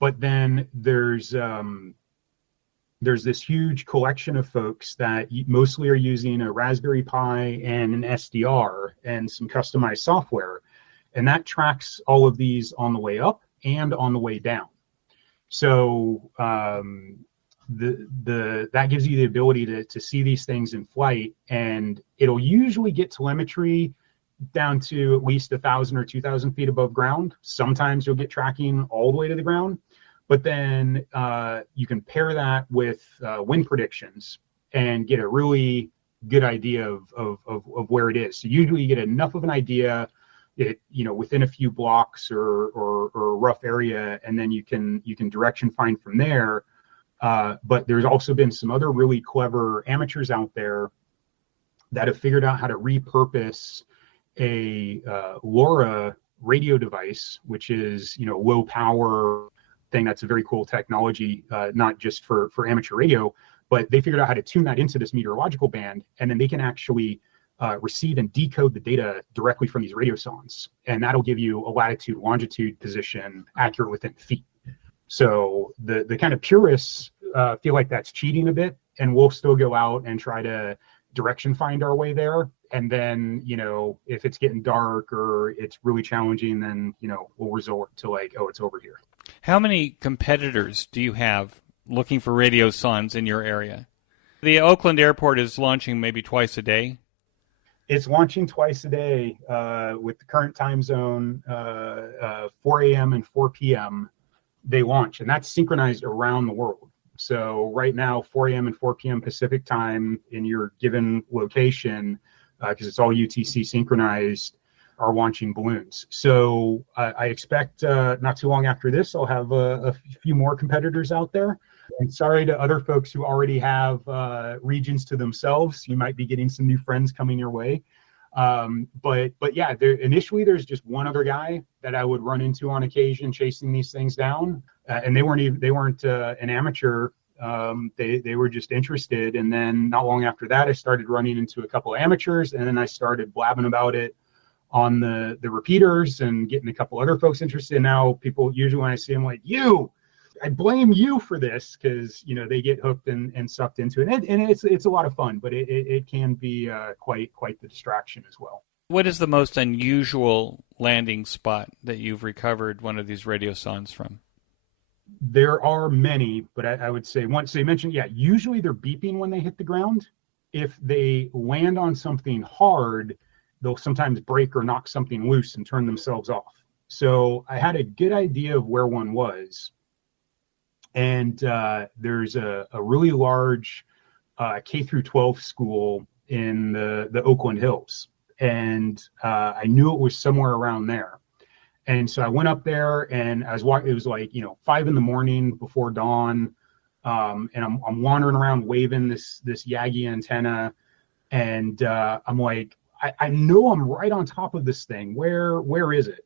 but then there's this huge collection of folks that mostly are using a Raspberry Pi and an SDR and some customized software, and that tracks all of these on the way up and on the way down. So that gives you the ability to see these things in flight, and it'll usually get telemetry down to at least 1,000 or 2,000 feet above ground. Sometimes you'll get tracking all the way to the ground, but then you can pair that with wind predictions and get a really good idea of where it is. So usually you get enough of an idea, within a few blocks or a rough area, and then you can direction find from there. But there's also been some other really clever amateurs out there that have figured out how to repurpose a LoRa radio device, which is low power thing. That's a very cool technology, not just for amateur radio, but they figured out how to tune that into this meteorological band, and then they can actually receive and decode the data directly from these radiosondes, and that'll give you a latitude, longitude position accurate within feet. So the kind of purists feel like that's cheating a bit, and we'll still go out and try to direction find our way there. And then, if it's getting dark or it's really challenging, then, we'll resort to it's over here. How many competitors do you have looking for radiosondes in your area? The Oakland airport is launching maybe twice a day. It's launching twice a day with the current time zone, 4 a.m. and 4 p.m. they launch, and that's synchronized around the world. So right now, 4 a.m. and 4 p.m. Pacific time in your given location, because it's all UTC synchronized, are launching balloons. So I expect not too long after this, I'll have a few more competitors out there. And sorry to other folks who already have regions to themselves. You might be getting some new friends coming your way. But yeah, initially there's just one other guy that I would run into on occasion chasing these things down, and they weren't an amateur. They were just interested. And then not long after that, I started running into a couple of amateurs, and then I started blabbing about it on the repeaters and getting a couple other folks interested. Now people usually, when I see them, like, I blame you for this, because they get hooked and sucked into it, and it's a lot of fun, but it can be quite the distraction as well. What is the most unusual landing spot that you've recovered one of these radiosondes from? There are many, but I would say, once they mentioned, usually they're beeping when they hit the ground. If they land on something hard, they'll sometimes break or knock something loose and turn themselves off. So I had a good idea of where one was. And there's a really large K through 12 school in the Oakland Hills. And I knew it was somewhere around there. And so I went up there, and I was walking. It was like 5 a.m. before dawn, and I'm wandering around waving this Yagi antenna, and I'm like, I know I'm right on top of this thing. Where is it?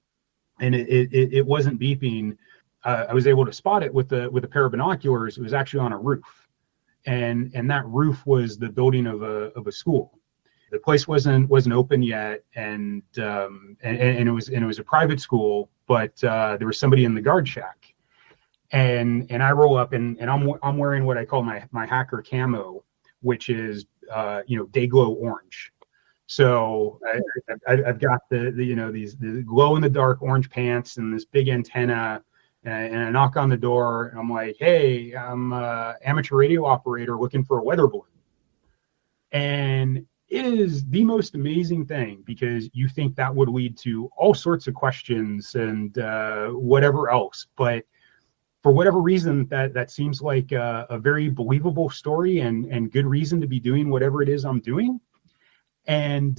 And it wasn't beeping. I was able to spot it with a pair of binoculars. It was actually on a roof, and that roof was the building of a school. The place wasn't open yet, and it was a private school, but there was somebody in the guard shack, and I roll up, and I'm wearing what I call my hacker camo, which is day glow orange. So I've got these glow in the dark orange pants and this big antenna, and I knock on the door, and I'm like, hey, I'm an amateur radio operator looking for a weather balloon. And it is the most amazing thing, because you think that would lead to all sorts of questions and whatever else. But for whatever reason, that seems like a very believable story and good reason to be doing whatever it is I'm doing. And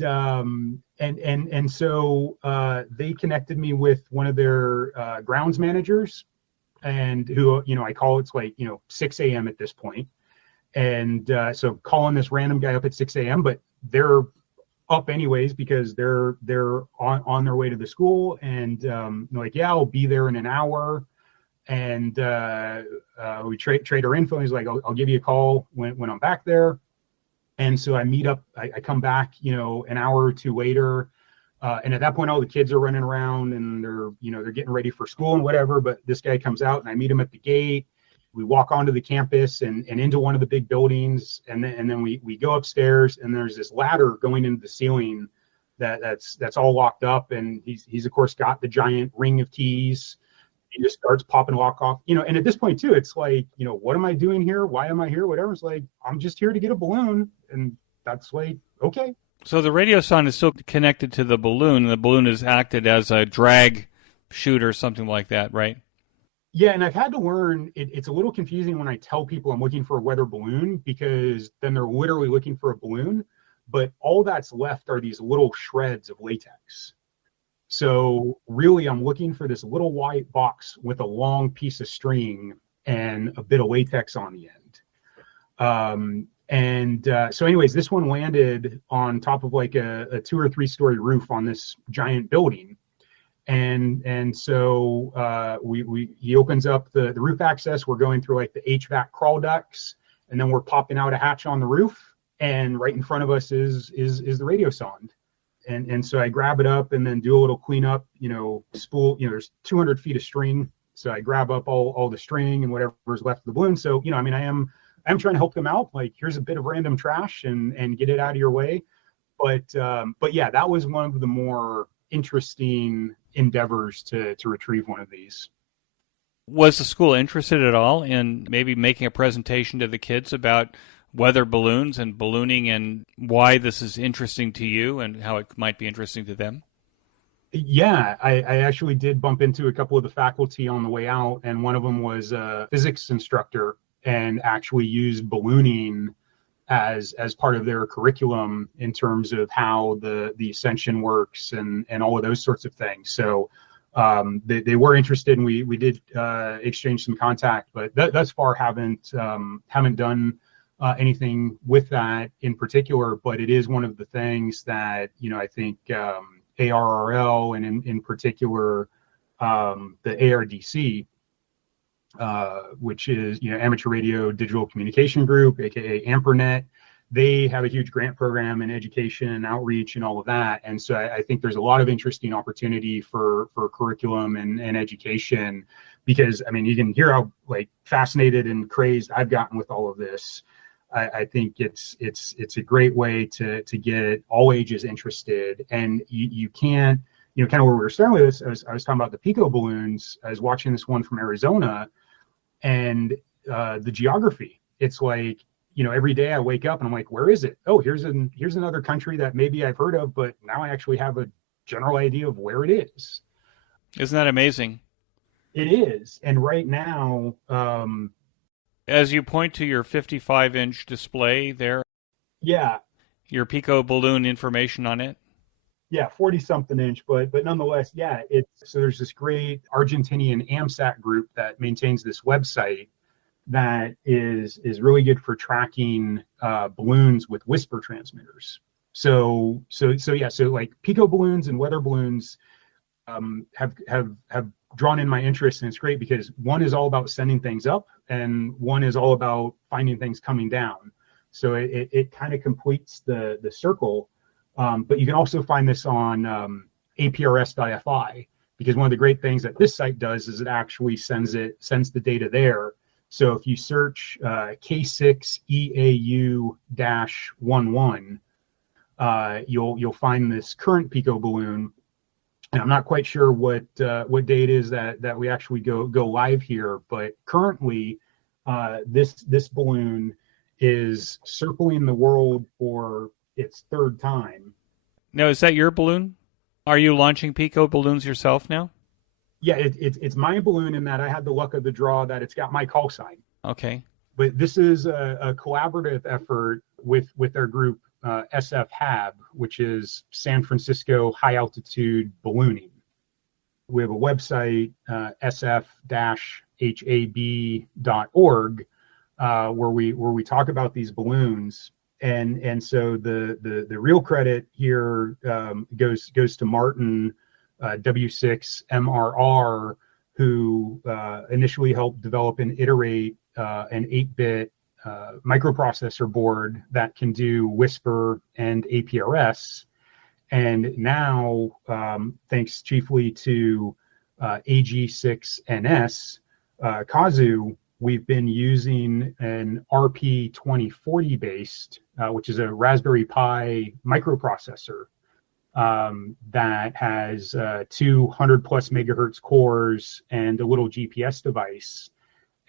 so they connected me with one of their grounds managers, and who, I call, it's like 6 a.m. at this point. And so calling this random guy up at 6 a.m., but they're up anyways, because they're on their way to the school, and they're like, yeah, I'll be there in an hour. And we trade our info. He's like, I'll give you a call when I'm back there. And so I meet up, I come back, an hour or two later. And at that point, all the kids are running around, and they're getting ready for school and whatever. But this guy comes out, and I meet him at the gate. We walk onto the campus and into one of the big buildings, and then we go upstairs, and there's this ladder going into the ceiling that's all locked up. And he's of course got the giant ring of keys. He just starts popping lock off, and at this point too, it's like, what am I doing here? Why am I here? Whatever. It's like, I'm just here to get a balloon. And that's like, okay. So the radio sound is still connected to the balloon, and the balloon is acted as a drag chute or something like that, right? Yeah, and I've had to learn, it's a little confusing when I tell people I'm looking for a weather balloon, because then they're literally looking for a balloon, but all that's left are these little shreds of latex. So really, I'm looking for this little white box with a long piece of string and a bit of latex on the end. So anyways, this one landed on top of like a 2 or 3 story roof on this giant building. And so he opens up the roof access. We're going through like the HVAC crawl ducts, and then we're popping out a hatch on the roof, and right in front of us is the radio sonde. And so I grab it up and then do a little cleanup, spool, there's 200 feet of string. So I grab up all the string and whatever's left of the balloon. So, I'm trying to help them out. Like, here's a bit of random trash and get it out of your way. But yeah, that was one of the more interesting endeavors to retrieve one of these. Was the school interested at all in maybe making a presentation to the kids about weather balloons and ballooning, and why this is interesting to you and how it might be interesting to them? Yeah, I actually did bump into a couple of the faculty on the way out, and one of them was a physics instructor and actually used ballooning as part of their curriculum in terms of how the ascension works and all of those sorts of things. So they were interested, and we did exchange some contact, but thus far haven't done anything with that in particular. But it is one of the things that I think ARRL, and in particular the ARDC, which is Amateur Radio Digital Communication Group, aka AmperNet. They have a huge grant program in education and outreach and all of that. And so I think there's a lot of interesting opportunity for curriculum and education, because you can hear how like fascinated and crazed I've gotten with all of this. I think it's a great way to get all ages interested. And you can't, kind of where we were starting with this, I was talking about the Pico balloons. I was watching this one from Arizona, and the geography, it's like, every day I wake up and I'm like, where is it? Oh, here's another country that maybe I've heard of, but now I actually have a general idea of where it is. Isn't that amazing? It is. And right now, As you point to your 55-inch display there, Yeah, your Pico balloon information on it? yeah, 40 something inch, but nonetheless, yeah, it's so there's this great Argentinian AMSAT group that maintains this website that is really good for tracking balloons with whisper transmitters. So yeah, so like Pico balloons and weather balloons have drawn in my interest, and it's great because one is all about sending things up, and one is all about finding things coming down. So it kind of completes the circle. But you can also find this on APRS.fi, because one of the great things that this site does is it actually sends the data there. So if you search K6EAU-11, you'll find this current Pico balloon. And I'm not quite sure what day it is that we actually go live here, but currently this balloon is circling the world for its third time. Now, is that your balloon? Are you launching Pico balloons yourself now? Yeah, it's my balloon in that I had the luck of the draw that it's got my call sign. Okay. But this is a collaborative effort with our group SFHAB, which is San Francisco High Altitude Ballooning. We have a website, sf-hab.org, where we talk about these balloons. And so the real credit here goes to Martin W6MRR, who initially helped develop and iterate an 8-bit microprocessor board that can do Whisper and APRS. And now, thanks chiefly to AG6NS, Kazoo, we've been using an RP2040 based, which is a Raspberry Pi microprocessor that has 200 plus megahertz cores and a little GPS device.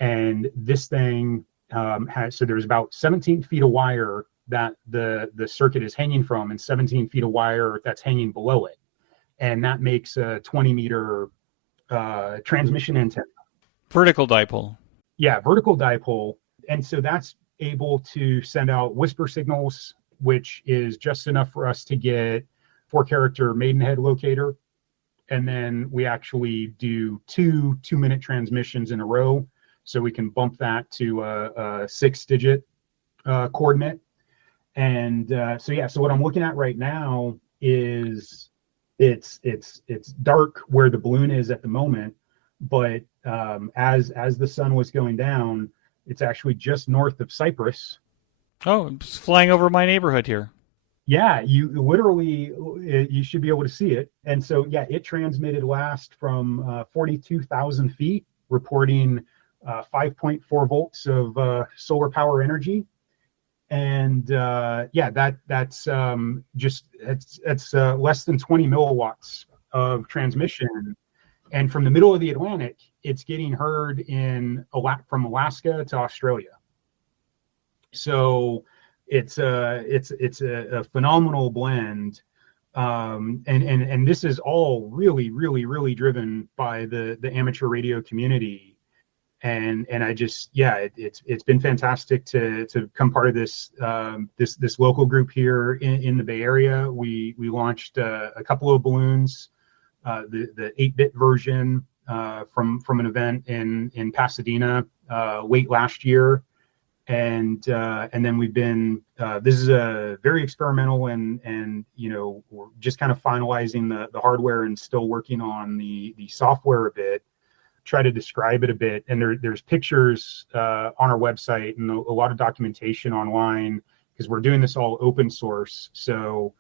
And this thing so there's about 17 feet of wire that the circuit is hanging from, and 17 feet of wire that's hanging below it. And that makes a 20-meter transmission antenna. Vertical dipole. Yeah, vertical dipole. And so that's able to send out whisper signals, which is just enough for us to get 4-character Maidenhead locator. And then we actually do two 2-minute transmissions in a row. So we can bump that to a 6-digit coordinate. And so what I'm looking at right now is it's dark where the balloon is at the moment, but as the sun was going down, it's actually just north of Cyprus. Oh, it's flying over my neighborhood here. Yeah, you literally, you should be able to see it. And so, yeah, it transmitted last from 42,000 feet, reporting 5.4 volts of solar power energy. And yeah, that's just it's less than 20 milliwatts of transmission. And from the middle of the Atlantic, it's getting heard from Alaska to Australia. So it's a phenomenal blend. And this is all really driven by the amateur radio community. And I just, yeah, it's been fantastic to become part of this local group here in the Bay Area. We launched a couple of balloons, the 8-bit version from an event in Pasadena late last year, and then we've been this is a very experimental, and we're just kind of finalizing the hardware and still working on the software a bit. Try to describe it a bit, and there's pictures on our website and a lot of documentation online, because we're doing this all open source. So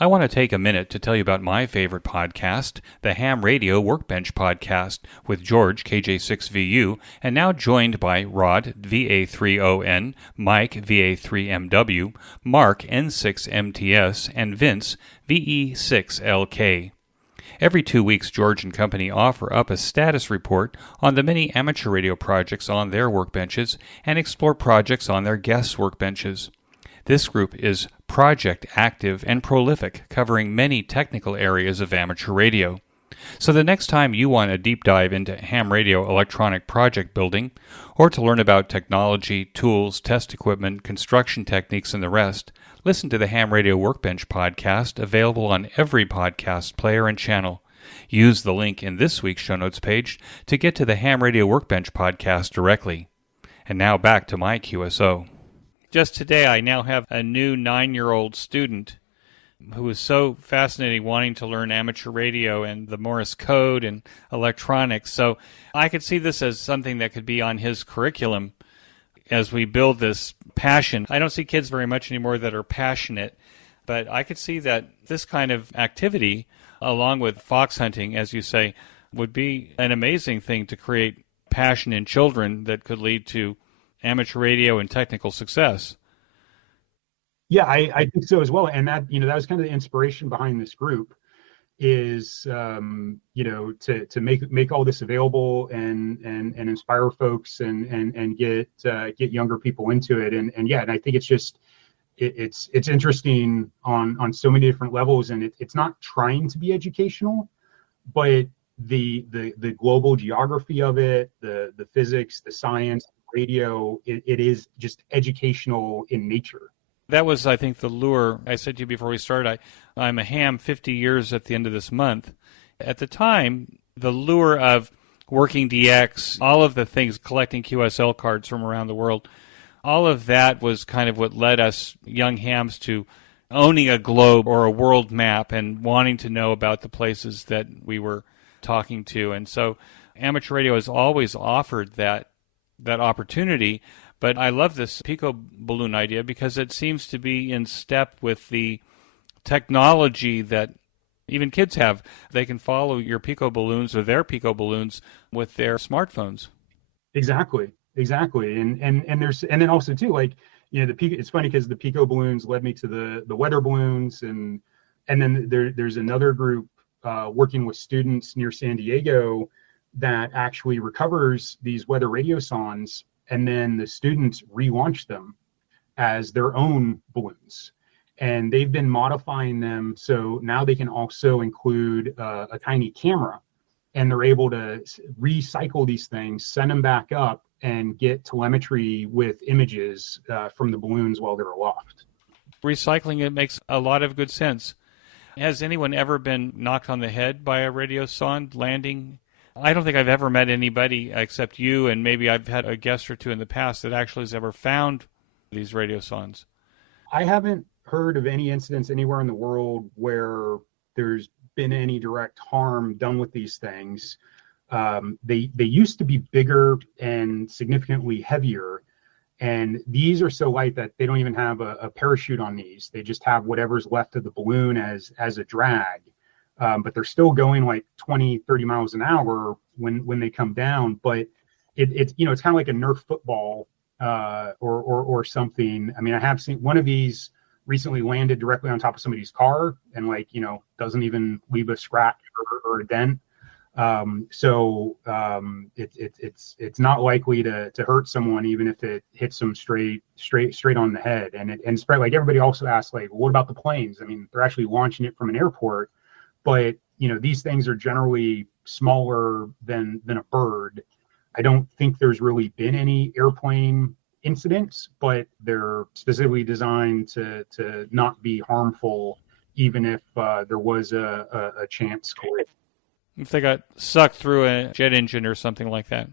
I want to take a minute to tell you about my favorite podcast, the Ham Radio Workbench Podcast, with George, KJ6VU, and now joined by Rod, VA3ON, Mike, VA3MW, Mark, N6MTS, and Vince, VE6LK. Every 2 weeks, George and company offer up a status report on the many amateur radio projects on their workbenches and explore projects on their guests' workbenches. This group is project active and prolific, covering many technical areas of amateur radio. So the next time you want a deep dive into ham radio electronic project building, or to learn about technology, tools, test equipment, construction techniques, and the rest, listen to the Ham Radio Workbench podcast, available on every podcast player and channel. Use the link in this week's show notes page to get to the Ham Radio Workbench podcast directly. And now back to my QSO. Just today, I now have a new 9-year-old student who is so fascinating, wanting to learn amateur radio and the Morse code and electronics. So I could see this as something that could be on his curriculum as we build this passion. I don't see kids very much anymore that are passionate, but I could see that this kind of activity, along with fox hunting, as you say, would be an amazing thing to create passion in children that could lead to amateur radio and technical success. Yeah, I think so as well. And that, that was kind of the inspiration behind this group is, to make all this available and inspire folks and get younger people into it. And I think it's just, it's interesting on so many different levels, and it's not trying to be educational, but the global geography of it, the physics, the science, radio, it is just educational in nature. That was, I think, the lure. I said to you before we started, I'm a ham 50 years at the end of this month. At the time, the lure of working DX, all of the things, collecting QSL cards from around the world, all of that was kind of what led us young hams to owning a globe or a world map and wanting to know about the places that we were talking to. And so amateur radio has always offered that opportunity. But I love this Pico balloon idea because it seems to be in step with the technology that even kids have. They can follow your Pico balloons or their Pico balloons with their smartphones. Exactly. And then also too, like, the Pico, it's funny because the Pico balloons led me to the weather balloons, and then there's another group working with students near San Diego that actually recovers these weather radiosondes, and then the students relaunch them as their own balloons. And they've been modifying them so now they can also include a tiny camera, and they're able to recycle these things, send them back up, and get telemetry with images from the balloons while they're aloft. Recycling it makes a lot of good sense. Has anyone ever been knocked on the head by a radiosonde landing? I don't think I've ever met anybody except you, and maybe I've had a guest or two in the past that actually has ever found these radiosondes. I haven't heard of any incidents anywhere in the world where there's been any direct harm done with these things. They used to be bigger and significantly heavier, and these are so light that they don't even have a parachute on these. They just have whatever's left of the balloon as a drag. But they're still going like 20, 30 miles an hour when they come down. But it's kind of like a Nerf football or something. I mean, I have seen one of these recently landed directly on top of somebody's car and doesn't even leave a scratch or a dent. It's not likely to hurt someone even if it hits them straight on the head. And spread, like, everybody also asks, like, what about the planes? I mean, they're actually launching it from an airport. But, these things are generally smaller than a bird. I don't think there's really been any airplane incidents, but they're specifically designed to not be harmful, even if there was a chance collision. If they got sucked through a jet engine or something like that.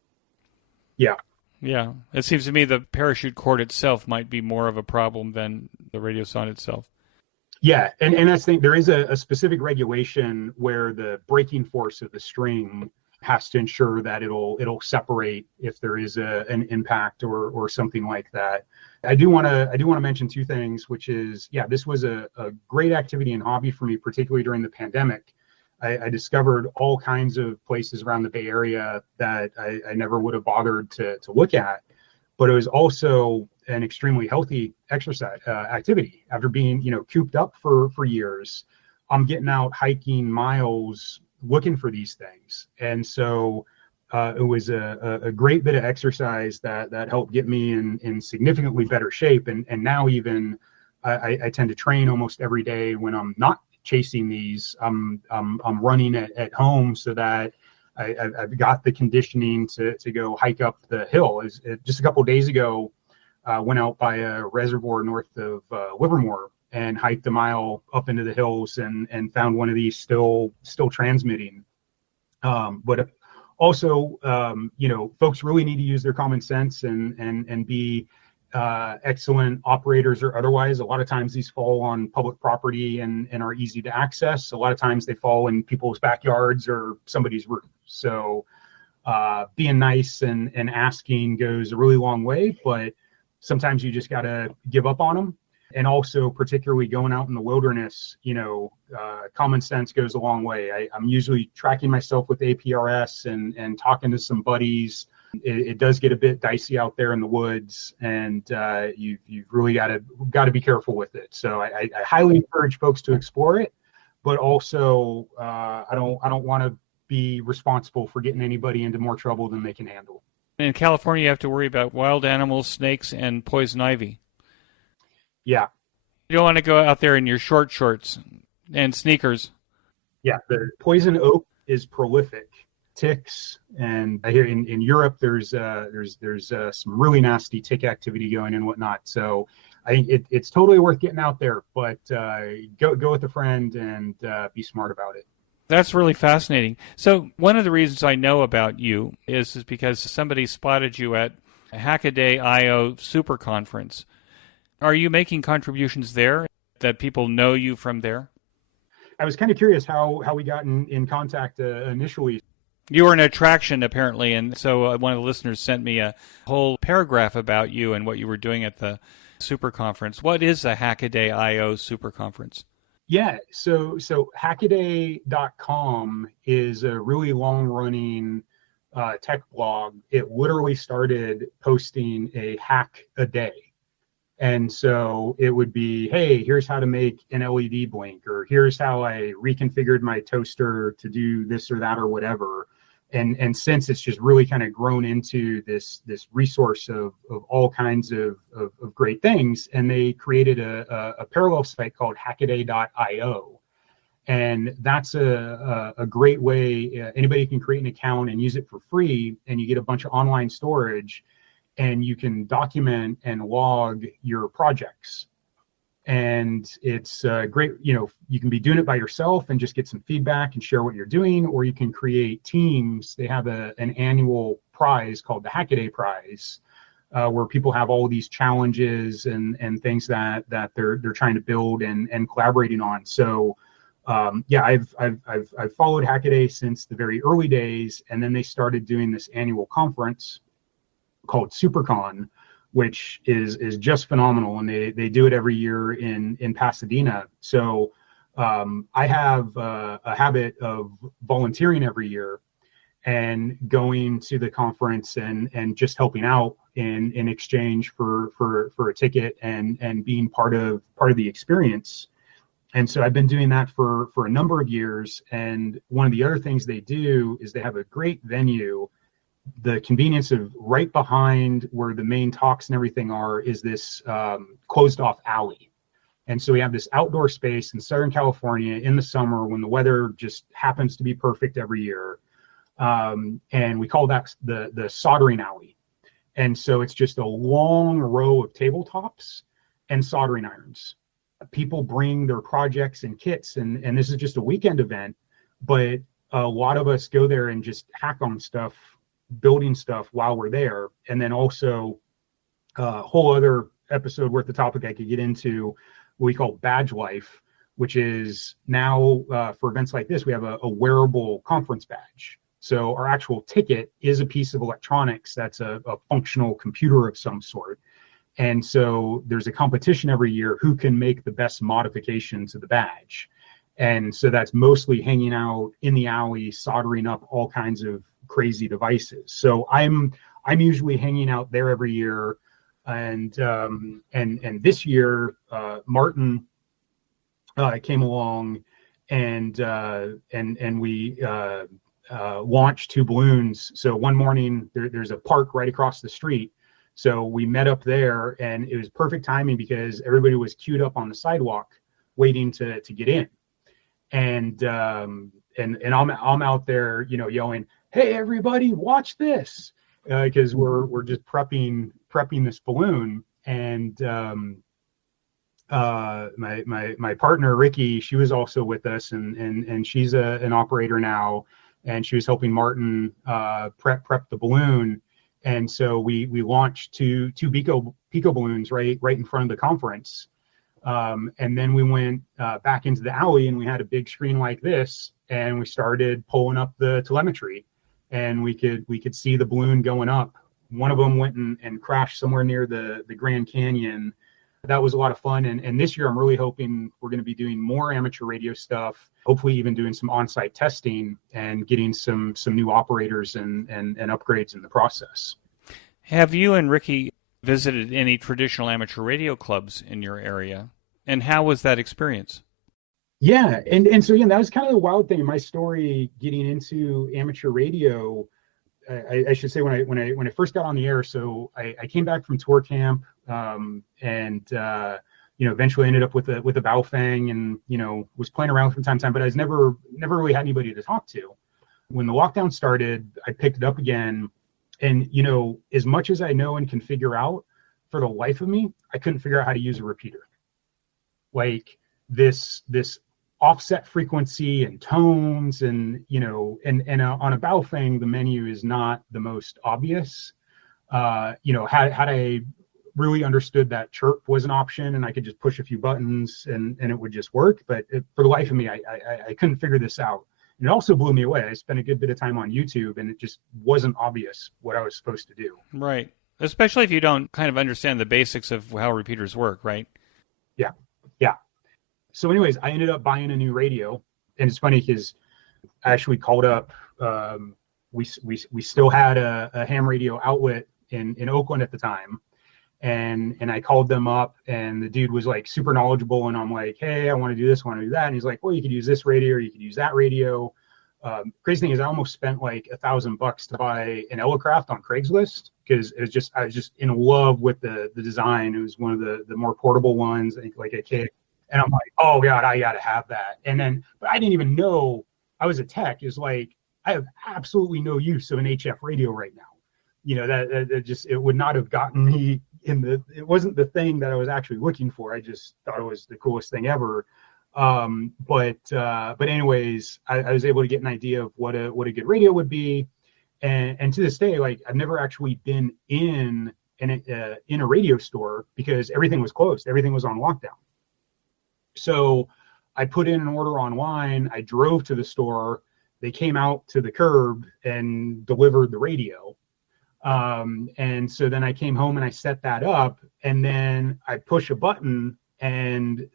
Yeah. Yeah. It seems to me the parachute cord itself might be more of a problem than the radiosonde itself. Yeah, and that's the thing. There is a specific regulation where the braking force of the string has to ensure that it'll separate if there is an impact or something like that. I do want to mention two things, which is, this was a great activity and hobby for me, particularly during the pandemic. I discovered all kinds of places around the Bay Area that I never would have bothered to look at, but it was also an extremely healthy exercise activity. After being cooped up for years, I'm getting out hiking miles looking for these things, and so it was a great bit of exercise that helped get me in significantly better shape. And now even I tend to train almost every day when I'm not chasing these. I'm running at home so that I've got the conditioning to go hike up the hill. Just a couple of days ago, went out by a reservoir north of Livermore and hiked a mile up into the hills and found one of these still transmitting. But also, folks really need to use their common sense and be excellent operators or otherwise. A lot of times these fall on public property and are easy to access. A lot of times they fall in people's backyards or somebody's roof. So being nice and asking goes a really long way, but sometimes you just got to give up on them. And also, particularly going out in the wilderness, common sense goes a long way. I'm usually tracking myself with APRS and talking to some buddies. It does get a bit dicey out there in the woods, and you've really got to be careful with it. So I highly encourage folks to explore it, but also I don't want to be responsible for getting anybody into more trouble than they can handle. In California, you have to worry about wild animals, snakes, and poison ivy. Yeah. You don't want to go out there in your short shorts and sneakers. Yeah, the poison oak is prolific. Ticks, and I hear in Europe there's some really nasty tick activity going and whatnot. So I think it's totally worth getting out there, but go with a friend and be smart about it. That's really fascinating. So one of the reasons I know about you is because somebody spotted you at K6EAU Super Conference. Are you making contributions there that people know you from there? I was kind of curious how we got in contact initially. You were an attraction, apparently, and so one of the listeners sent me a whole paragraph about you and what you were doing at the Super Conference. What is a K6EAU Super Conference? Yeah, so hackaday.com is a really long-running tech blog. It literally started posting a hack a day. And so it would be, hey, here's how to make an LED blink, or here's how I reconfigured my toaster to do this or that or whatever. And since it's just really kind of grown into this resource of all kinds of great things, and they created a parallel site called hackaday.io. And that's a great way. Anybody can create an account and use it for free, and you get a bunch of online storage, and you can document and log your projects. And it's great. You can be doing it by yourself and just get some feedback and share what you're doing, or you can create teams. They have an annual prize called the Hackaday Prize, where people have all of these challenges and things that they're trying to build and collaborating on. So I've followed Hackaday since the very early days, and then they started doing this annual conference called SuperCon, which is just phenomenal, and they do it every year in Pasadena. So I have a habit of volunteering every year and going to the conference and just helping out in exchange for a ticket and being part of the experience. And so I've been doing that for a number of years. And one of the other things they do is they have a great venue. The convenience of right behind where the main talks and everything are is this closed off alley. And so we have this outdoor space in Southern California in the summer when the weather just happens to be perfect every year. And we call that the soldering alley. And so it's just a long row of tabletops and soldering irons. People bring their projects and kits, and this is just a weekend event, but a lot of us go there and just hack on stuff, building stuff while we're there. And then also a whole other episode worth of topic I could get into, what we call badge life, which is now for events like this, we have a wearable conference badge. So our actual ticket is a piece of electronics that's a functional computer of some sort. And so there's a competition every year who can make the best modification to the badge. And so that's mostly hanging out in the alley, soldering up all kinds of crazy devices. So I'm usually hanging out there every year, and this year Martin came along and we launched two balloons. So one morning there's a park right across the street, so we met up there, and it was perfect timing because everybody was queued up on the sidewalk waiting to get in. And I'm out there, yelling, "Hey, everybody, watch this!" Because we're just prepping this balloon. And my partner Ricky, she was also with us, and she's an operator now, and she was helping Martin prep the balloon. And so we launched two pico balloons right in front of the conference. And then we went back into the alley, and we had a big screen like this, and we started pulling up the telemetry, and we could see the balloon going up. One of them went and crashed somewhere near the Grand Canyon. That was a lot of fun. And this year, I'm really hoping we're going to be doing more amateur radio stuff, hopefully even doing some on-site testing and getting some new operators and upgrades in the process. Have you and Ricky visited any traditional amateur radio clubs in your area? And how was that experience? Yeah, and so again, that was kind of the wild thing in my story getting into amateur radio. I should say when I first got on the air. So I came back from tour camp, and eventually ended up with a Baofeng, and was playing around from time to time, but I was never really had anybody to talk to. When the lockdown started, I picked it up again, and as much as I know and can figure out, for the life of me, I couldn't figure out how to use a repeater. Like this offset frequency and tones, and on a Baofeng, the menu is not the most obvious. Had I really understood that chirp was an option and I could just push a few buttons and it would just work, but for the life of me, I couldn't figure this out. And it also blew me away. I spent a good bit of time on YouTube, and it just wasn't obvious what I was supposed to do. Right. Especially if you don't kind of understand the basics of how repeaters work, right? Yeah. So anyways, I ended up buying a new radio, and it's funny because I actually called up, we still had a ham radio outlet in Oakland at the time. And I called them up, and the dude was like super knowledgeable, and I'm like, "Hey, I want to do this, I want to do that." And he's like, "Well, you could use this radio, or you could use that radio." Crazy thing is, I almost spent like $1,000 to buy an Elecraft on Craigslist, because I was just in love with the design. It was one of the more portable ones, I think, like a K. And I'm like, "Oh God, I got to have that." But I didn't even know I was a tech. It's like, I have absolutely no use of an HF radio right now. That just, it would not have gotten me it wasn't the thing that I was actually looking for. I just thought it was the coolest thing ever. But anyways, I was able to get an idea of what a good radio would be. And to this day, like, I've never actually been in a radio store, because everything was closed. Everything was on lockdown. So I put in an order online. I drove to the store. They came out to the curb and delivered the radio. And so then I came home and I set that up, and then I push a button and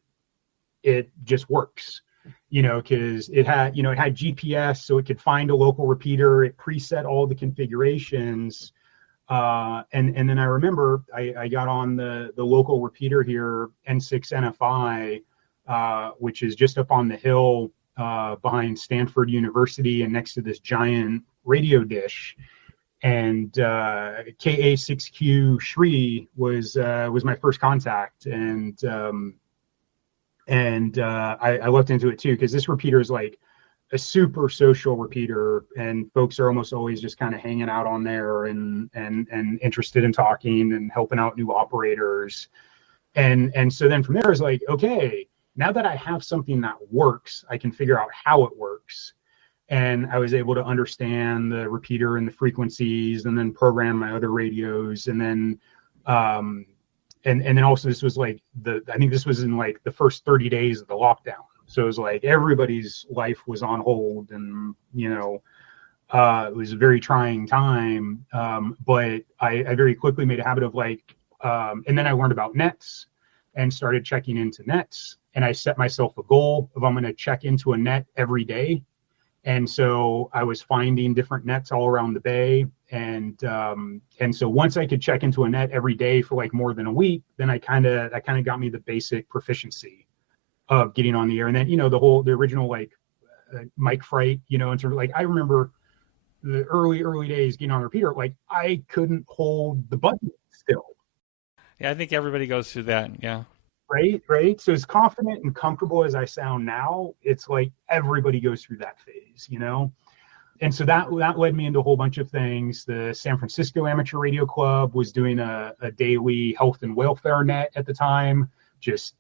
it just works, because it had GPS, so it could find a local repeater. It preset all the configurations. And then I remember I got on the local repeater here, N6NFI, which is just up on the hill behind Stanford University and next to this giant radio dish. And K6EAU Shri was my first contact, and I looked into it too, because this repeater is like a super social repeater, and folks are almost always just kind of hanging out on there and interested in talking and helping out new operators. And so then from there is like, okay, now that I have something that works, I can figure out how it works. And I was able to understand the repeater and the frequencies, and then program my other radios. And then and then also, this was like I think this was in like the first 30 days of the lockdown. So it was like everybody's life was on hold, and it was a very trying time. But I very quickly made a habit of like, and then I learned about nets and started checking into nets. And I set myself a goal of, I'm going to check into a net every day. And so I was finding different nets all around the bay. And so once I could check into a net every day for like more than a week, then that kind of got me the basic proficiency of getting on the air. And then, the original like mic fright, in terms of like, I remember the early days getting on the repeater, like I couldn't hold the button still. Yeah, I think everybody goes through that. Yeah. Right. So as confident and comfortable as I sound now, it's like everybody goes through that phase, you know? And so that led me into a whole bunch of things. The San Francisco Amateur Radio Club was doing a daily health and welfare net at the time. Just,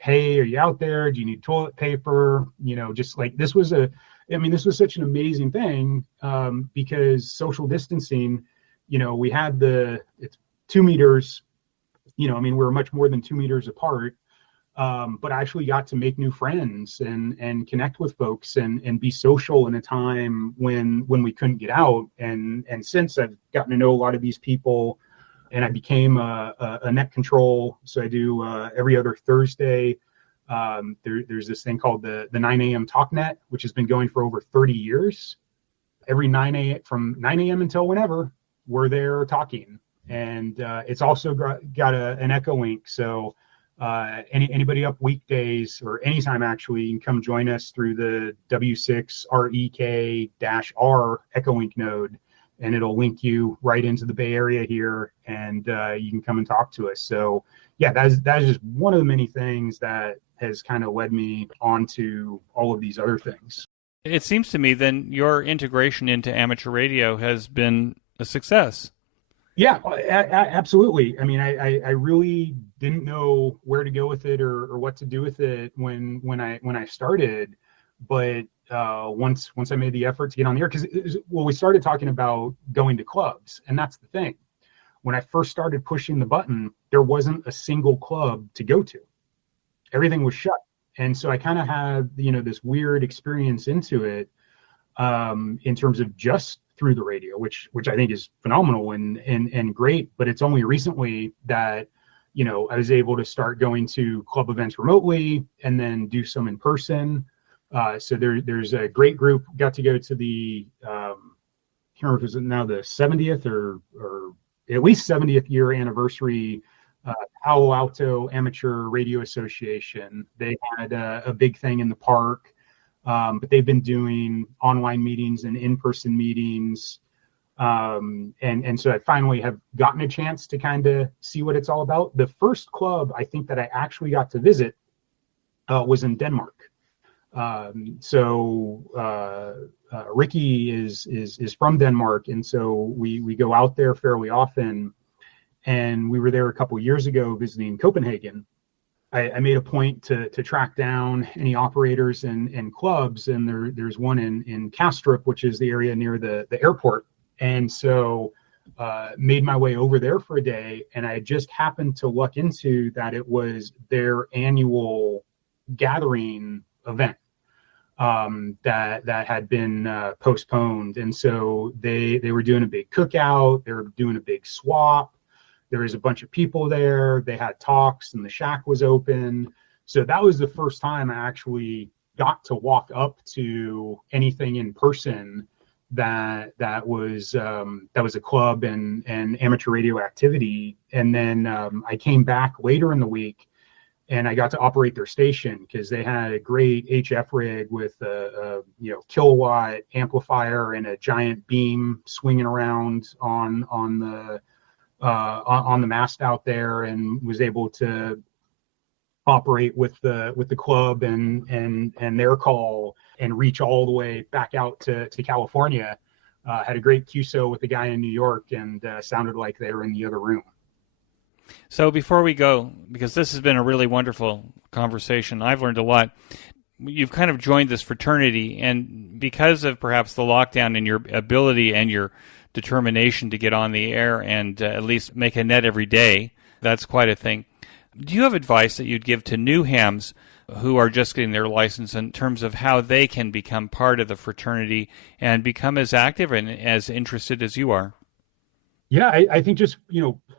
hey, are you out there? Do you need toilet paper? Just like this was this was such an amazing thing, because social distancing, we had it's 2 meters, we were much more than 2 meters apart. But I actually got to make new friends and connect with folks and be social in a time when we couldn't get out. And since I've gotten to know a lot of these people, and I became a net control. So I do every other Thursday. There's this thing called the 9 a.m. talk net, which has been going for over 30 years. Every 9 a.m. from 9 a.m. until whenever, we're there talking. And it's also got an echo link. So anybody up weekdays or anytime actually, you can come join us through the W6REK-R echo link node, and it'll link you right into the Bay Area here, and you can come and talk to us. So yeah, that is just one of the many things that has kind of led me onto all of these other things. It seems to me then your integration into amateur radio has been a success. Yeah, absolutely. I mean, I really didn't know where to go with it or what to do with it when I started, but once I made the effort to get on the air, because we started talking about going to clubs, and that's the thing. When I first started pushing the button, there wasn't a single club to go to. Everything was shut, and so I kind of had this weird experience into it, in terms of just through the radio, which I think is phenomenal and great. But it's only recently that I was able to start going to club events remotely and then do some in person. So there's a great group. Got to go to the I can't remember if it was now the 70th or at least 70th year anniversary Palo Alto Amateur Radio Association. They had a big thing in the park. But they've been doing online meetings and in-person meetings. And so I finally have gotten a chance to kind of see what it's all about. The first club I think that I actually got to visit was in Denmark. Ricky is from Denmark, and so we go out there fairly often. And we were there a couple years ago visiting Copenhagen. I made a point to track down any operators and clubs, and there's one in Kastrup, which is the area near the airport. And so made my way over there for a day, and I just happened to luck into that it was their annual gathering event that had been postponed. And so they were doing a big cookout, they were doing a big swap. There was a bunch of people there. They had talks, and the shack was open. So that was the first time I actually got to walk up to anything in person that was a club and amateur radio activity. And then I came back later in the week, and I got to operate their station because they had a great HF rig with a kilowatt amplifier and a giant beam swinging around on the mast out there, and was able to operate with the club and their call and reach all the way back out to California. Had a great QSO with the guy in New York, and sounded like they were in the other room. So before we go, because this has been a really wonderful conversation, I've learned a lot. You've kind of joined this fraternity, and because of perhaps the lockdown and your ability and your determination to get on the air and at least make a net every day, that's quite a thing. Do you have advice that you'd give to new hams who are just getting their license in terms of how they can become part of the fraternity and become as active and as interested as you are? Yeah, I think just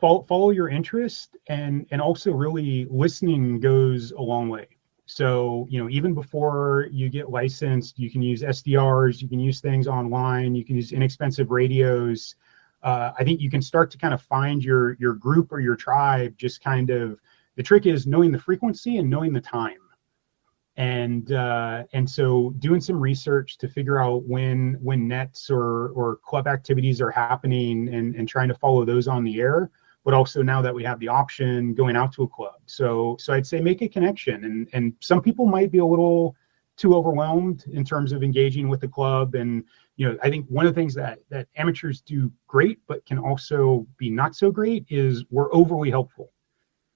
follow your interest, and also really listening goes a long way. So even before you get licensed, you can use SDRs, you can use things online, you can use inexpensive radios. I think you can start to kind of find your group or your tribe. Just kind of, the trick is knowing the frequency and knowing the time. And so doing some research to figure out when nets or club activities are happening, and trying to follow those on the air. but also now that we have the option, going out to a club. So I'd say make a connection. And some people might be a little too overwhelmed in terms of engaging with the club. And I think one of the things that amateurs do great, but can also be not so great, is we're overly helpful.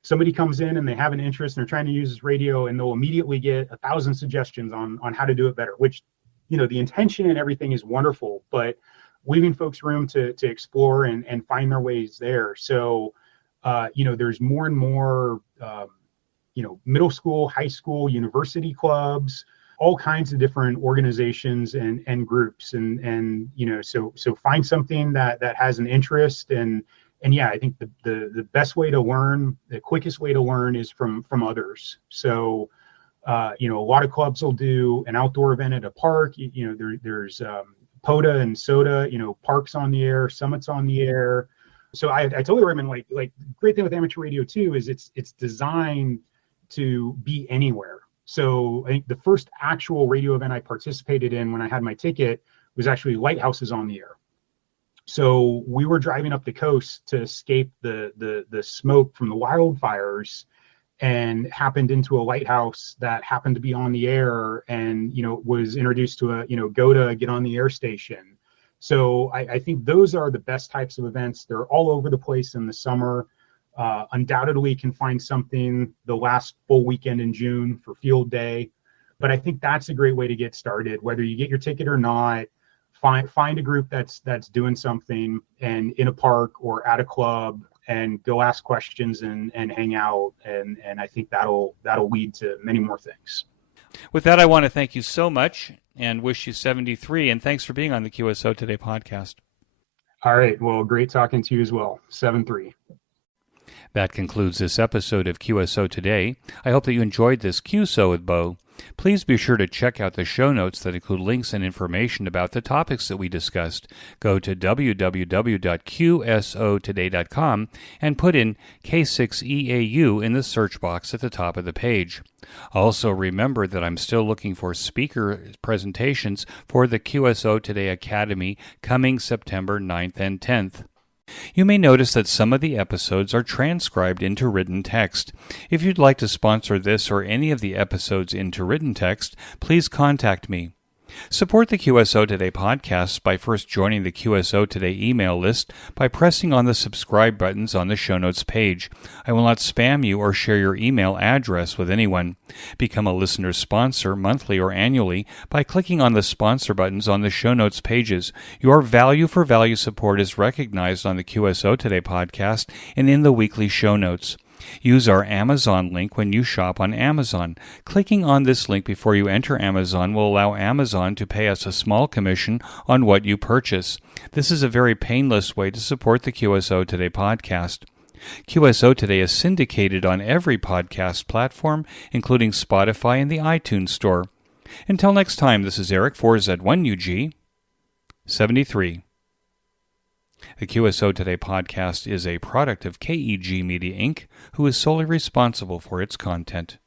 Somebody comes in and they have an interest and they're trying to use this radio, and they'll immediately get 1,000 suggestions on how to do it better, which, the intention and everything is wonderful, but leaving folks room to explore and find their ways there. So, there's more and more, middle school, high school, university clubs, all kinds of different organizations and groups. And so find something that has an interest. And yeah, I think the best way to learn, the quickest way to learn, is from others. So, a lot of clubs will do an outdoor event at a park. There's POTA and SOTA, parks on the air, summits on the air. So I totally recommend, like great thing with amateur radio too is it's designed to be anywhere. So I think the first actual radio event I participated in when I had my ticket was actually lighthouses on the air. So we were driving up the coast to escape the smoke from the wildfires, and happened into a lighthouse that happened to be on the air, and was introduced to go to get on the air station. So I think those are the best types of events. They're all over the place in the summer. Undoubtedly can find something the last full weekend in June for field day, but I think that's a great way to get started. Whether you get your ticket or not, find a group that's doing something, and in a park or at a club, and go ask questions and hang out. And I think that'll lead to many more things. With that, I want to thank you so much and wish you 73. And thanks for being on the QSO Today podcast. All right. Well, great talking to you as well. 7-3. That concludes this episode of QSO Today. I hope that you enjoyed this QSO with Beau. Please be sure to check out the show notes that include links and information about the topics that we discussed. Go to www.qsotoday.com and put in K6EAU in the search box at the top of the page. Also, remember that I'm still looking for speaker presentations for the QSO Today Academy coming September 9th and 10th. You may notice that some of the episodes are transcribed into written text. If you'd like to sponsor this or any of the episodes into written text, please contact me. Support the QSO Today podcast by first joining the QSO Today email list by pressing on the subscribe buttons on the show notes page. I will not spam you or share your email address with anyone. Become a listener sponsor monthly or annually by clicking on the sponsor buttons on the show notes pages. Your value for value support is recognized on the QSO Today podcast and in the weekly show notes. Use our Amazon link when you shop on Amazon. Clicking on this link before you enter Amazon will allow Amazon to pay us a small commission on what you purchase. This is a very painless way to support the QSO Today podcast. QSO Today is syndicated on every podcast platform, including Spotify and the iTunes Store. Until next time, this is Eric for Z1UG 73. The QSO Today podcast is a product of KEG Media Inc., who is solely responsible for its content.